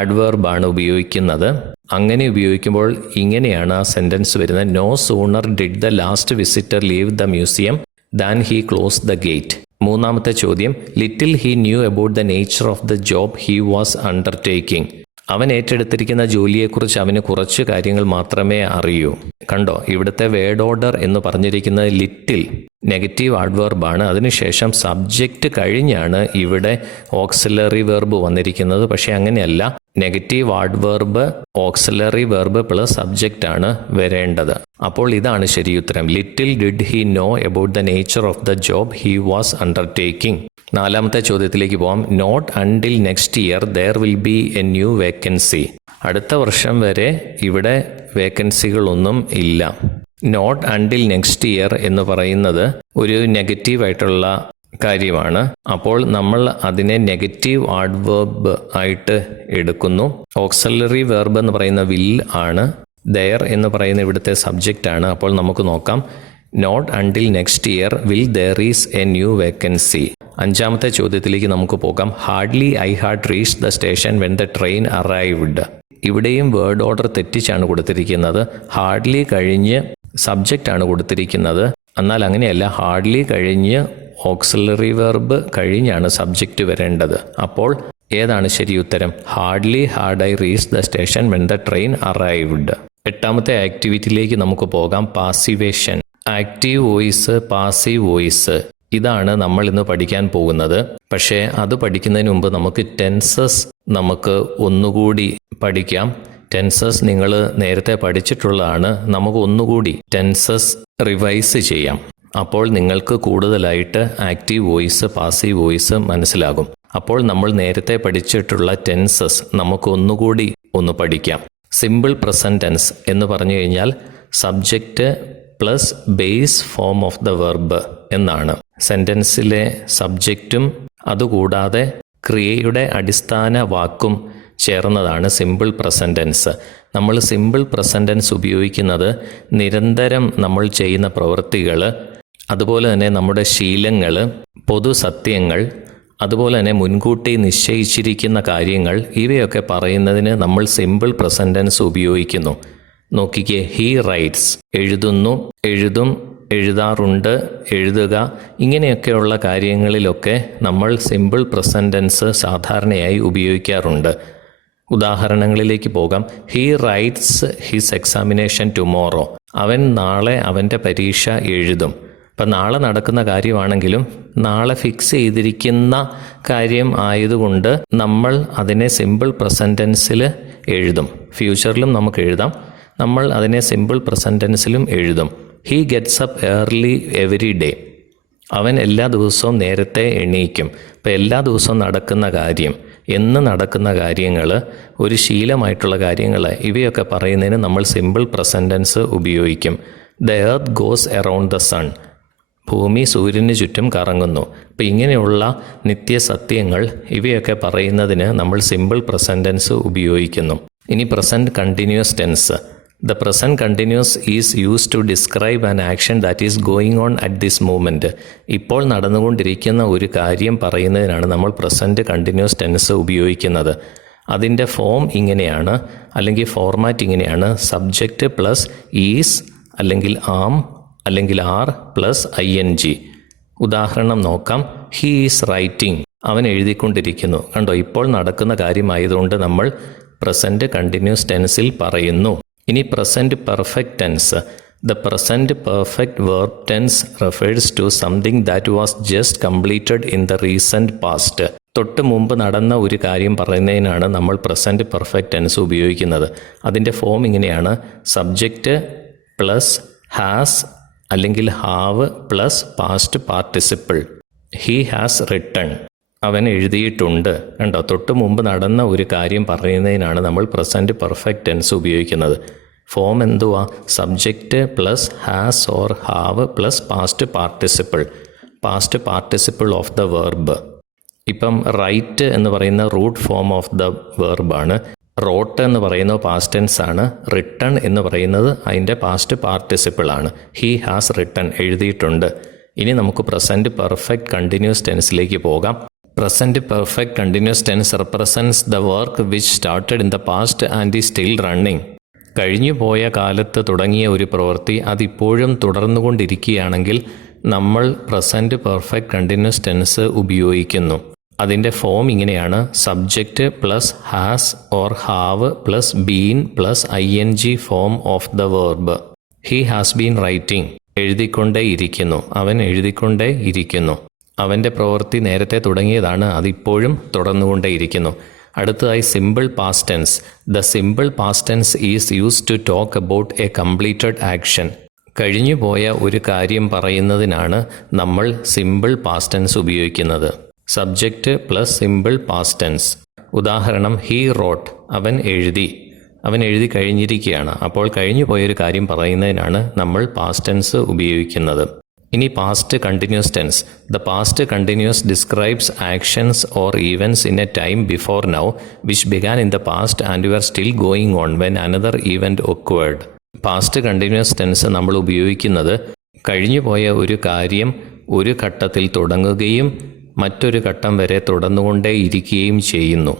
ആഡ്വേർബാണ് ഉപയോഗിക്കുന്നത്. അങ്ങനെ ഉപയോഗിക്കുമ്പോൾ ഇങ്ങനെയാണ് ആ സെൻറ്റൻസ് വരുന്നത്. No sooner did the last visitor leave the museum than he close the gate. മൂന്നാമത്തെ ചോദ്യം, little he knew about the nature of the job he was undertaking. അവൻ ഏറ്റെടുത്തിരിക്കുന്ന ജോലിയെക്കുറിച്ച് അവന് കുറച്ച് കാര്യങ്ങൾ മാത്രമേ അറിയൂ. കണ്ടോ, ഇവിടുത്തെ വേർഡ് ഓർഡർ എന്ന് പറഞ്ഞിരിക്കുന്നത് ലിറ്റിൽ നെഗറ്റീവ് ആഡ്വേർബാണ്. അതിനുശേഷം സബ്ജക്റ്റ് കഴിഞ്ഞാണ് ഇവിടെ ഓക്സിലറി വെർബ് വന്നിരിക്കുന്നത്. പക്ഷേ അങ്ങനെയല്ല, negative adverb auxiliary verb plus subject ആണ് വരേണ്ടത്. അപ്പോൾ ഇതാണ് ശരി ഉത്തരം. Little did he know about the nature of the job he was undertaking. നാലാമത്തെ ചോദ്യത്തിലേക്ക് പോകാം. Not until next year there will be a new vacancy. അടുത്ത വർഷം വരെ ഇവിടെ വേക്കൻസികളൊന്നും ഇല്ല. നോട്ട് അണ്ടിൽ നെക്സ്റ്റ് ഇയർ എന്ന് പറയുന്നത് ഒരു നെഗറ്റീവായിട്ടുള്ള കാര്യമാണ്. അപ്പോൾ നമ്മൾ അതിനെ നെഗറ്റീവ് ആഡ്വേർബ് ആയിട്ട് എടുക്കുന്നു. ഓക്സിലറി വെർബ് എന്ന് പറയുന്ന വിൽ ആണ്. ദെയർ എന്ന് പറയുന്ന ഇവിടുത്തെ സബ്ജക്റ്റ് ആണ്. അപ്പോൾ നമുക്ക് നോക്കാം. Not until next year will there is a new vacancy. അഞ്ചാമത്തെ ചോദ്യത്തിലേക്ക് നമുക്ക് പോകാം. Hardly I had reach the station when the train arrived. ഇവിടെയും വേർഡ് ഓർഡർ തെറ്റിച്ചാണ് കൊടുത്തിരിക്കുന്നത്. ഹാർഡ്ലി കഴിഞ്ഞ് സബ്ജക്റ്റാണ് കൊടുത്തിരിക്കുന്നത്. എന്നാൽ അങ്ങനെയല്ല, ഹാർഡ്ലി കഴിഞ്ഞ് ഓക്സിലറി വെർബ് കഴിഞ്ഞാണ് സബ്ജക്റ്റ് വരേണ്ടത്. അപ്പോൾ ഏതാണ് ശരി ഉത്തരം? Hardly had I reach the station when the train arrived. എട്ടാമത്തെ ആക്ടിവിറ്റിയിലേക്ക് നമുക്ക് പോകാം. Passivation. Active voice, passive voice, ഇതാണ് നമ്മൾ ഇന്ന് പഠിക്കാൻ പോകുന്നത്. പക്ഷേ അത് പഠിക്കുന്നതിന് മുമ്പ് നമുക്ക് ടെൻസസ് നമുക്ക് ഒന്നുകൂടി പഠിക്കാം. ടെൻസസ് നിങ്ങൾ നേരത്തെ പഠിച്ചിട്ടുള്ളതാണ്. നമുക്ക് ഒന്നുകൂടി ടെൻസസ് റിവൈസ് ചെയ്യാം. അപ്പോൾ നിങ്ങൾക്ക് കൂടുതലായിട്ട് ആക്റ്റീവ് വോയിസ്, പാസീവ് വോയിസ് മനസ്സിലാകും. അപ്പോൾ നമ്മൾ നേരത്തെ പഠിച്ചിട്ടുള്ള ടെൻസസ് നമുക്ക് ഒന്നുകൂടി ഒന്ന് പഠിക്കാം. സിമ്പിൾ പ്രസന്റ് ടെൻസ് എന്ന് പറഞ്ഞു കഴിഞ്ഞാൽ subject plus base form of the verb എന്നാണ്. സെൻറ്റൻസിലെ സബ്ജക്റ്റും അതുകൂടാതെ ക്രിയയുടെ അടിസ്ഥാന വാക്കും ചേർന്നതാണ് സിമ്പിൾ പ്രസന്റ് ടെൻസ്. നമ്മൾ സിമ്പിൾ പ്രസന്റ് ടെൻസ് ഉപയോഗിക്കുന്നത് നിരന്തരം നമ്മൾ ചെയ്യുന്ന പ്രവൃത്തികൾ, അതുപോലെ തന്നെ നമ്മുടെ ശീലങ്ങൾ, പൊതു സത്യങ്ങൾ, അതുപോലെ തന്നെ മുൻകൂട്ടി നിശ്ചയിച്ചിരിക്കുന്ന കാര്യങ്ങൾ, ഇവയൊക്കെ പറയുന്നതിന് നമ്മൾ സിമ്പിൾ പ്രസന്റ് ടെൻസ് ഉപയോഗിക്കുന്നു. നോക്കിക്കേ, ഹീ റൈറ്റ്സ്, എഴുതുന്നു, എഴുതും, എഴുതാറുണ്ട്, എഴുതുക, ഇങ്ങനെയൊക്കെയുള്ള കാര്യങ്ങളിലൊക്കെ നമ്മൾ സിമ്പിൾ പ്രസന്റ് ടെൻസ് സാധാരണയായി ഉപയോഗിക്കാറുണ്ട്. ഉദാഹരണങ്ങളിലേക്ക് പോകാം. He rights his examination tomorrow. അവൻ നാളെ അവൻ്റെ പരീക്ഷ എഴുതും. ഇപ്പം നാളെ നടക്കുന്ന കാര്യമാണെങ്കിലും നാളെ ഫിക്സ് ചെയ്തിരിക്കുന്ന കാര്യം ആയതുകൊണ്ട് നമ്മൾ അതിനെ സിമ്പിൾ പ്രസന്റ് ടെൻസിൽ എഴുതും. ഫ്യൂച്ചറിലും നമുക്ക് എഴുതാം. നമ്മൾ അതിനെ സിമ്പിൾ പ്രസന്റ് ടെൻസിലും എഴുതും. He gets up early every day. അവൻ എല്ലാ ദിവസവും നേരത്തെ എണീക്കും. ഇപ്പം എല്ലാ ദിവസവും നടക്കുന്ന കാര്യം, എന്ന് നടക്കുന്ന കാര്യങ്ങൾ, ഒരു ശീലമായിട്ടുള്ള കാര്യങ്ങൾ, ഇവയൊക്കെ പറയുന്നതിന് നമ്മൾ സിമ്പിൾ പ്രസന്റ് ടെൻസ് ഉപയോഗിക്കും. The earth goes around the sun. ഭൂമി സൂര്യന് ചുറ്റും കറങ്ങുന്നു. അപ്പം ഇങ്ങനെയുള്ള നിത്യസത്യങ്ങൾ, ഇവയൊക്കെ പറയുന്നതിന് നമ്മൾ സിമ്പിൾ പ്രസന്റ് ടെൻസ് ഉപയോഗിക്കുന്നു. ഇനി present continuous tense. The present continuous is used to describe an action that is going on at this moment. ഇപ്പോൾ നടന്നുകൊണ്ടിരിക്കുന്ന ഒരു കാര്യം പറയുന്നതിനാണ് നമ്മൾ പ്രസൻറ്റ് കണ്ടിന്യൂസ് ടെൻസ് ഉപയോഗിക്കുന്നത്. അതിൻ്റെ ഫോം ഇങ്ങനെയാണ്, അല്ലെങ്കിൽ ഫോർമാറ്റ് ഇങ്ങനെയാണ്. സബ്ജക്റ്റ് പ്ലസ് ഈസ് അല്ലെങ്കിൽ ആം അല്ലെങ്കിൽ ആർ പ്ലസ് ING. ഉദാഹരണം നോക്കാം. He is writing. അവൻ എഴുതിക്കൊണ്ടിരിക്കുന്നു. കണ്ടോ, ഇപ്പോൾ നടക്കുന്ന കാര്യമായതുകൊണ്ട് നമ്മൾ പ്രസൻറ്റ് കണ്ടിന്യൂസ് ടെൻസിൽ പറയുന്നു. ഇനി present perfect tense. The present perfect verb tense refers to something that was just completed in the recent past. തൊട്ട് മുമ്പ് നടന്ന ഒരു കാര്യം പറയുന്നതിനാണ് നമ്മൾ പ്രസൻറ്റ് പെർഫെക്റ്റ് ടെൻസ് ഉപയോഗിക്കുന്നത്. അതിൻ്റെ ഫോം ഇങ്ങനെയാണ്. സബ്ജക്റ്റ് പ്ലസ് ഹാസ് അല്ലെങ്കിൽ have plus past participle. He has written. അവൻ എഴുതിയിട്ടുണ്ട്. കണ്ടോ, തൊട്ട് മുമ്പ് നടന്ന ഒരു കാര്യം പറയുന്നതിനാണ് നമ്മൾ പ്രസൻറ്റ് പെർഫെക്റ്റ് ടെൻസ് ഉപയോഗിക്കുന്നത്. ഫോം എന്തുവാ? Subject plus has or have plus past participle. Past participle of the verb. ഇപ്പം റൈറ്റ് എന്ന് പറയുന്ന റൂട്ട് ഫോം ഓഫ് ദ വെർബാണ്. റോട്ട് എന്ന് പറയുന്നത് പാസ്റ്റ് ടെൻസ് ആണ്. റിട്ടൺ എന്ന് പറയുന്നത് അതിൻ്റെ പാസ്റ്റ് പാർട്ടിസിപ്പിൾ ആണ്. ഹീ ഹാസ് റിട്ടൺ, എഴുതിയിട്ടുണ്ട്. ഇനി നമുക്ക് പ്രസൻറ്റ് പെർഫെക്റ്റ് കണ്ടിന്യൂസ് ടെൻസിലേക്ക് പോകാം. Present perfect continuous tense represents the work which started in the past and is still running. കഴിഞ്ഞു പോയ കാലത്ത് തുടങ്ങിയ ഒരു പ്രവൃത്തി അതിപ്പോഴും തുടർന്നുകൊണ്ടിരിക്കുകയാണെങ്കിൽ നമ്മൾ പ്രസൻറ്റ് പെർഫെക്റ്റ് കണ്ടിന്യൂസ് ടെൻസ് ഉപയോഗിക്കുന്നു. അതിൻ്റെ ഫോം ഇങ്ങനെയാണ്. Subject plus has or have plus been plus ING form of the verb. He has been writing. എഴുതിക്കൊണ്ടേ ഇരിക്കുന്നു. അവൻ എഴുതിക്കൊണ്ടേ ഇരിക്കുന്നു. അവൻ്റെ പ്രവൃത്തി നേരത്തെ തുടങ്ങിയതാണ്, അതിപ്പോഴും തുടർന്നുകൊണ്ടേയിരിക്കുന്നു. അടുത്തതായി simple past tense. The simple past tense is used to talk about a completed action. കഴിഞ്ഞുപോയ ഒരു കാര്യം പറയുന്നതിനാണ് നമ്മൾ സിമ്പിൾ പാസ്റ്റ് ടെൻസ് ഉപയോഗിക്കുന്നത്. Subject plus simple past tense. ഉദാഹരണം, ഹീ റോട്ട്. അവൻ എഴുതി. അവൻ എഴുതി കഴിഞ്ഞിരിക്കുകയാണ്. അപ്പോൾ കഴിഞ്ഞു പോയൊരു കാര്യം പറയുന്നതിനാണ് നമ്മൾ പാസ്റ്റ് ടെൻസ് ഉപയോഗിക്കുന്നത്. ഇനി past continuous tense. The past continuous describes actions or events in a time before now which began in the past and you are still going on when another event occurred. Past continuous tense നമ്മൾ ഉപയോഗിക്കുന്നത് കഴിഞ്ഞുപോയ ഒരു കാര്യം ഒരു ഘട്ടത്തിൽ തുടങ്ങുകയും മറ്റൊരു ഘട്ടം വരെ തുടർന്നുകൊണ്ടേ ഇരിക്കുകയും ചെയ്യുന്നു.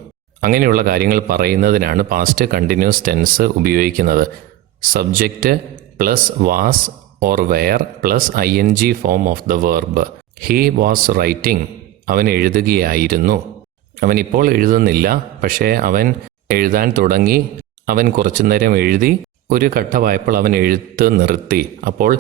അങ്ങനെയുള്ള കാര്യങ്ങൾ പറയുന്നതിനാണ് പാസ്റ്റ് കണ്ടിന്യൂസ് ടെൻസ് ഉപയോഗിക്കുന്നത്. Subject plus was or were plus ING form of the verb. He was writing, അവൻ എഴുതുകയായിരുന്നു. അവൻ ഇപ്പോൾ എഴുതുന്നില്ല, പക്ഷേ അവൻ എഴുതാൻ തുടങ്ങി. അവൻ കുറച്ചു നേരം എഴുതി, ഒരു ഘട്ടമായപ്പോൾ അവൻ എഴുത്ത് നിർത്തി. അപ്പോൾ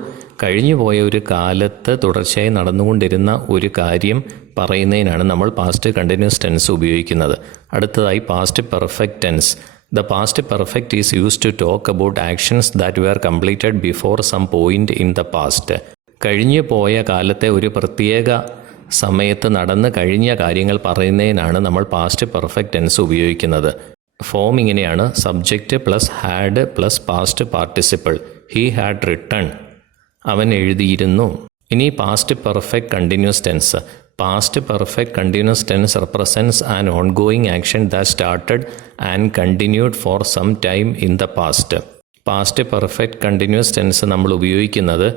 കഴിഞ്ഞു പോയ ഒരു കാലത്ത് തുടർച്ചയായി നടന്നുകൊണ്ടിരുന്ന ഒരു കാര്യം പറയുന്നതിനാണ് നമ്മൾ പാസ്റ്റ് കണ്ടിന്യൂസ് ടെൻസ് ഉപയോഗിക്കുന്നത്. അടുത്തതായി past perfect tense. The past perfect is used to talk about actions that were completed before some point in the past. കഴിഞ്ഞു പോയ കാലത്തെ ഒരു പ്രത്യേക സമയത്ത് നടന്ന് കഴിഞ്ഞ കാര്യങ്ങൾ പറയുന്നതിനാണ് നമ്മൾ പാസ്റ്റ് പെർഫെക്റ്റ് ടെൻസ് ഉപയോഗിക്കുന്നത്. ഫോം ഇങ്ങനെയാണ്: subject plus had plus past participle. He had written, അവൻ എഴുതിയിരുന്നു. ഇനി past perfect continuous tense. Past perfect continuous tense represents an ongoing action that started and continued for some time in the past. Past perfect continuous tense നമ്മൾ ഉപയോഗിക്കുന്നത്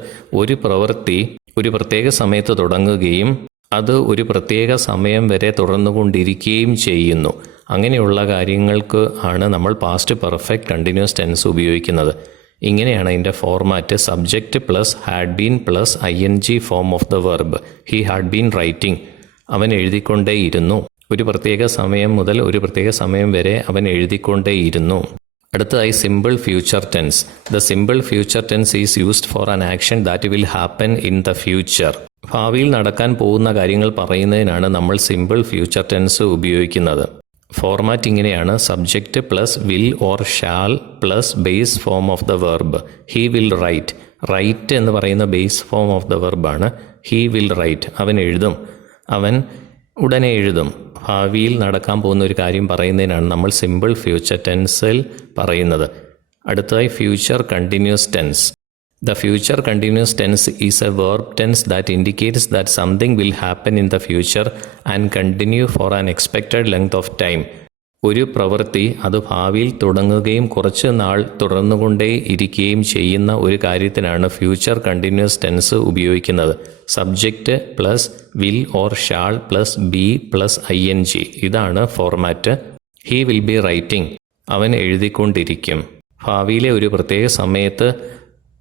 ഒരു പ്രവൃത്തി ഒരു പ്രത്യേക സമയത്ത് തുടങ്ങുകയും അത് ഒരു പ്രത്യേക സമയം വരെ തുടർന്നുകൊണ്ടിരിക്കുകയും ചെയ്യുന്നു. അങ്ങനെയുള്ള കാര്യങ്ങൾക്ക് ആണ് നമ്മൾ പാസ്റ്റ് പെർഫെക്റ്റ് കണ്ടിന്യൂസ് ടെൻസ് ഉപയോഗിക്കുന്നത്. ഇങ്ങനെയാണ് അതിൻ്റെ format: subject plus had been plus ING form of the verb. He had been writing, അവൻ എഴുതിക്കൊണ്ടേയിരുന്നു. ഒരു പ്രത്യേക സമയം മുതൽ ഒരു പ്രത്യേക സമയം വരെ അവൻ എഴുതിക്കൊണ്ടേയിരുന്നു. അടുത്തതായി simple future tense. The simple future tense is used for an action that will happen in the future. ഭാവിയിൽ നടക്കാൻ പോകുന്ന കാര്യങ്ങൾ പറയുന്നതിനാണ് നമ്മൾ സിമ്പിൾ ഫ്യൂച്ചർ ടെൻസ് ഉപയോഗിക്കുന്നത്. ഫോർമാറ്റ് ഇങ്ങനെയാണ്: subject plus will or shall plus base form of the verb. He will write. Write എന്ന് പറയുന്ന ബേസ് ഫോം ഓഫ് ദ വെർബാണ്. ഹി വിൽ റൈറ്റ്, അവൻ എഴുതും. അവൻ ഉടനെ എഴുതും. ഭാവിയിൽ നടക്കാൻ പോകുന്ന ഒരു കാര്യം പറയുന്നതിനാണ് നമ്മൾ സിമ്പിൾ ഫ്യൂച്ചർ ടെൻസിൽ പറയുന്നത്. അടുത്തതായി future continuous tense. The future continuous tense is a verb tense that indicates that something will happen in the future and continue for an expected length of time. ഒരു പ്രവൃത്തി അത് ഭാവിയിൽ തുടങ്ങുകയും കുറച്ച് നാൾ തുടർന്നുകൊണ്ടേ ഇരിക്കുകയും ചെയ്യുന്ന ഒരു കാര്യത്തിനാണ് ഫ്യൂച്ചർ കണ്ടിന്യൂസ് ടെൻസ് ഉപയോഗിക്കുന്നത്. Subject plus will or shall plus B plus ING. ഇതാണ് format. He will be writing, അവൻ എഴുതിക്കൊണ്ടിരിക്കും. ഭാവിയിലെ ഒരു പ്രത്യേക സമയത്ത്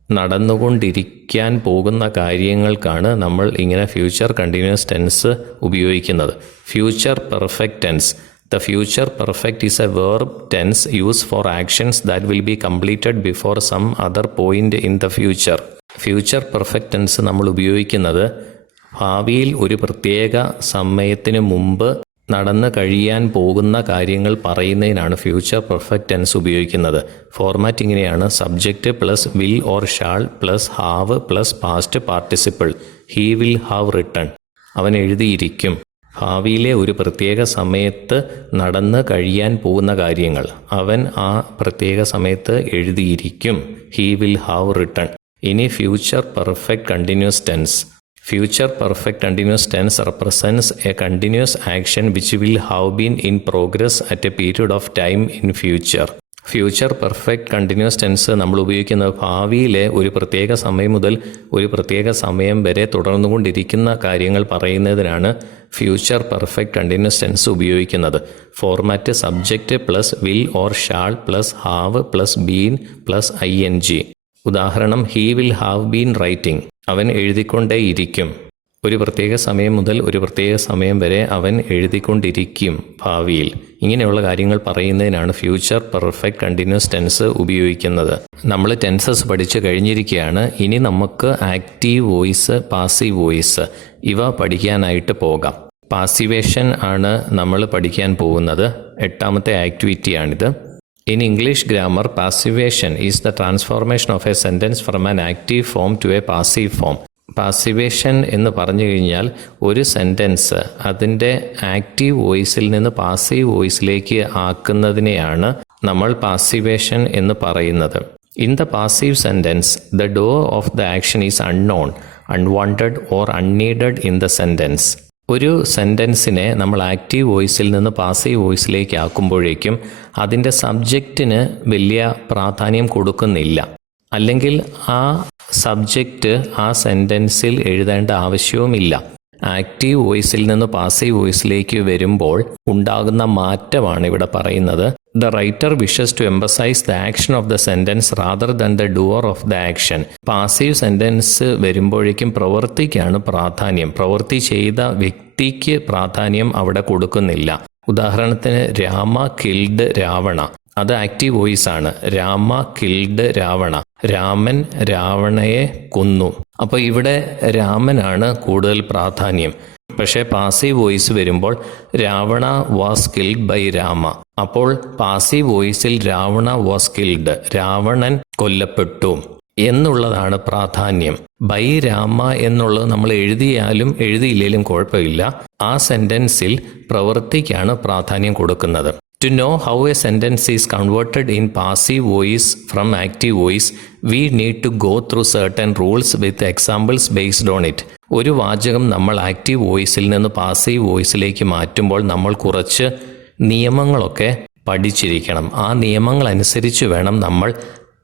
നടന്നുകൊണ്ടിരിക്കാൻ പോകുന്ന കാര്യങ്ങൾക്കാണ് നമ്മൾ ഇങ്ങനെ ഫ്യൂച്ചർ കണ്ടിന്യൂസ് ടെൻസ് ഉപയോഗിക്കുന്നത്. Future perfect tense. The future perfect is a verb tense use for actions that will be completed before some other point in the future. Future perfect tense നമ്മൾ ഉപയോഗിക്കുന്നത് ഭാവിയിൽ ഒരു പ്രത്യേക സമയത്തിന് മുമ്പ് നടന്നു കഴിയാൻ പോകുന്ന കാര്യങ്ങൾ പറയുന്നതിനാണ് ഫ്യൂച്ചർ പെർഫെക്റ്റ് ടെൻസ് ഉപയോഗിക്കുന്നത്. ഫോർമാറ്റ് ഇങ്ങനെയാണ്: subject plus will or shall plus have plus past participle. He will have written, അവൻ എഴുതിയിരിക്കും. ഭാവിയിലെ ഒരു പ്രത്യേക സമയത്ത് നടന്ന് കഴിയാൻ പോകുന്ന കാര്യങ്ങൾ അവൻ ആ പ്രത്യേക സമയത്ത് എഴുതിയിരിക്കും. He will have written. ഇനി future perfect continuous tense. Future perfect continuous tense represents a continuous action which will have been in progress at a period of time in future. Future perfect continuous tense നമ്മൾ ഉപയോഗിക്കുന്നത് ഭാവിയിലെ ഒരു പ്രത്യേക സമയം മുതൽ ഒരു പ്രത്യേക സമയം വരെ തുടർന്നുകൊണ്ടിരിക്കുന്ന കാര്യങ്ങൾ പറയുന്നതിനാണ് ഫ്യൂച്ചർ പെർഫെക്റ്റ് കണ്ടിന്യൂസ് ടെൻസ് ഉപയോഗിക്കുന്നത്. Format subject plus will or shall plus have plus been plus ING. ഉദാഹരണം: he will have been writing, അവൻ എഴുതിക്കൊണ്ടേയിരിക്കും. ഒരു പ്രത്യേക സമയം മുതൽ ഒരു പ്രത്യേക സമയം വരെ അവൻ എഴുതിക്കൊണ്ടിരിക്കും ഭാവിയിൽ. ഇങ്ങനെയുള്ള കാര്യങ്ങൾ പറയുന്നതിനാണ് ഫ്യൂച്ചർ പെർഫെക്റ്റ് കണ്ടിന്യൂസ് ടെൻസ് ഉപയോഗിക്കുന്നത്. നമ്മൾ ടെൻസസ് പഠിച്ചു കഴിഞ്ഞിരിക്കുകയാണ്. ഇനി നമുക്ക് ആക്റ്റീവ് വോയിസ്, പാസീവ് വോയിസ് ഇവ പഠിക്കാനായിട്ട് പോകാം. പാസിവേഷൻ ആണ് നമ്മൾ പഠിക്കാൻ പോകുന്നത്. 8ാമത്തെ ആക്ടിവിറ്റിയാണിത്. In English grammar, passivation is the transformation of a sentence from an active form to a passive form. Passivation എന്ന് പറഞ്ഞു കഴിഞ്ഞാൽ ഒരു സെൻറ്റൻസ് അതിൻ്റെ ആക്റ്റീവ് വോയിസിൽ നിന്ന് പാസീവ് വോയിസിലേക്ക് ആക്കുന്നതിനെയാണ് നമ്മൾ പാസിവേഷൻ എന്ന് പറയുന്നത്. In the passive sentence, the doer of the action is unknown, unwanted or unneeded in the sentence. ഒരു സെൻറ്റൻസിനെ നമ്മൾ ആക്റ്റീവ് വോയിസിൽ നിന്ന് പാസീവ് വോയിസിലേക്ക് ആക്കുമ്പോഴേക്കും അതിൻ്റെ സബ്ജക്റ്റിന് വലിയ പ്രാധാന്യം കൊടുക്കുന്നില്ല, അല്ലെങ്കിൽ ആ സബ്ജക്റ്റ് ആ സെൻറ്റൻസിൽ എഴുതേണ്ട ആവശ്യവുമില്ല. ആക്റ്റീവ് വോയിസിൽ നിന്ന് പാസീവ് വോയിസിലേക്ക് വരുമ്പോൾ ഉണ്ടാകുന്ന മാറ്റമാണ് ഇവിടെ പറയുന്നത്. The writer wishes to emphasise the action of the sentence rather than the doer of the action. Passive sentence വരുമ്പോഴേക്കും പ്രവൃത്തിക്കാണ് പ്രാധാന്യം, പ്രവൃത്തി ചെയ്ത വ്യക്തിക്ക് പ്രാധാന്യം അവിടെ കൊടുക്കുന്നില്ല. ഉദാഹരണത്തിന് രാമ കിൽഡ് രാവണ, അത് ആക്റ്റീവ് വോയിസ് ആണ്. രാമ കിൽഡ് രാവണ, രാമൻ രാവണയെ കൊന്നു. അപ്പോൾ ഇവിടെ രാമനാണ് കൂടുതൽ പ്രാധാന്യം. പക്ഷേ പാസീവ് വോയിസ് വരുമ്പോൾ Ravana was killed by Rama. അപ്പോൾ പാസീവ് വോയിസിൽ രാവണ വാസ് കിൽഡ്, രാവണൻ കൊല്ലപ്പെട്ടു എന്നുള്ളതാണ് പ്രാധാന്യം. ബൈ രാമ എന്നുള്ളത് നമ്മൾ എഴുതിയാലും എഴുതിയില്ലെങ്കിലും കുഴപ്പമില്ല. ആ സെന്റൻസിൽ പ്രവൃത്തിക്കാണ് പ്രാധാന്യം കൊടുക്കുന്നത്. To know how a sentence is converted in passive voice from active voice, we need to go through certain rules with examples based on it. ഒരു വാചകം നമ്മൾ ആക്റ്റീവ് വോയിസിൽ നിന്ന് പാസീവ് വോയിസിലേക്ക് മാറ്റുമ്പോൾ നമ്മൾ കുറച്ച് നിയമങ്ങളൊക്കെ പഠിച്ചിരിക്കണം. ആ നിയമങ്ങൾ അനുസരിച്ച് വേണം നമ്മൾ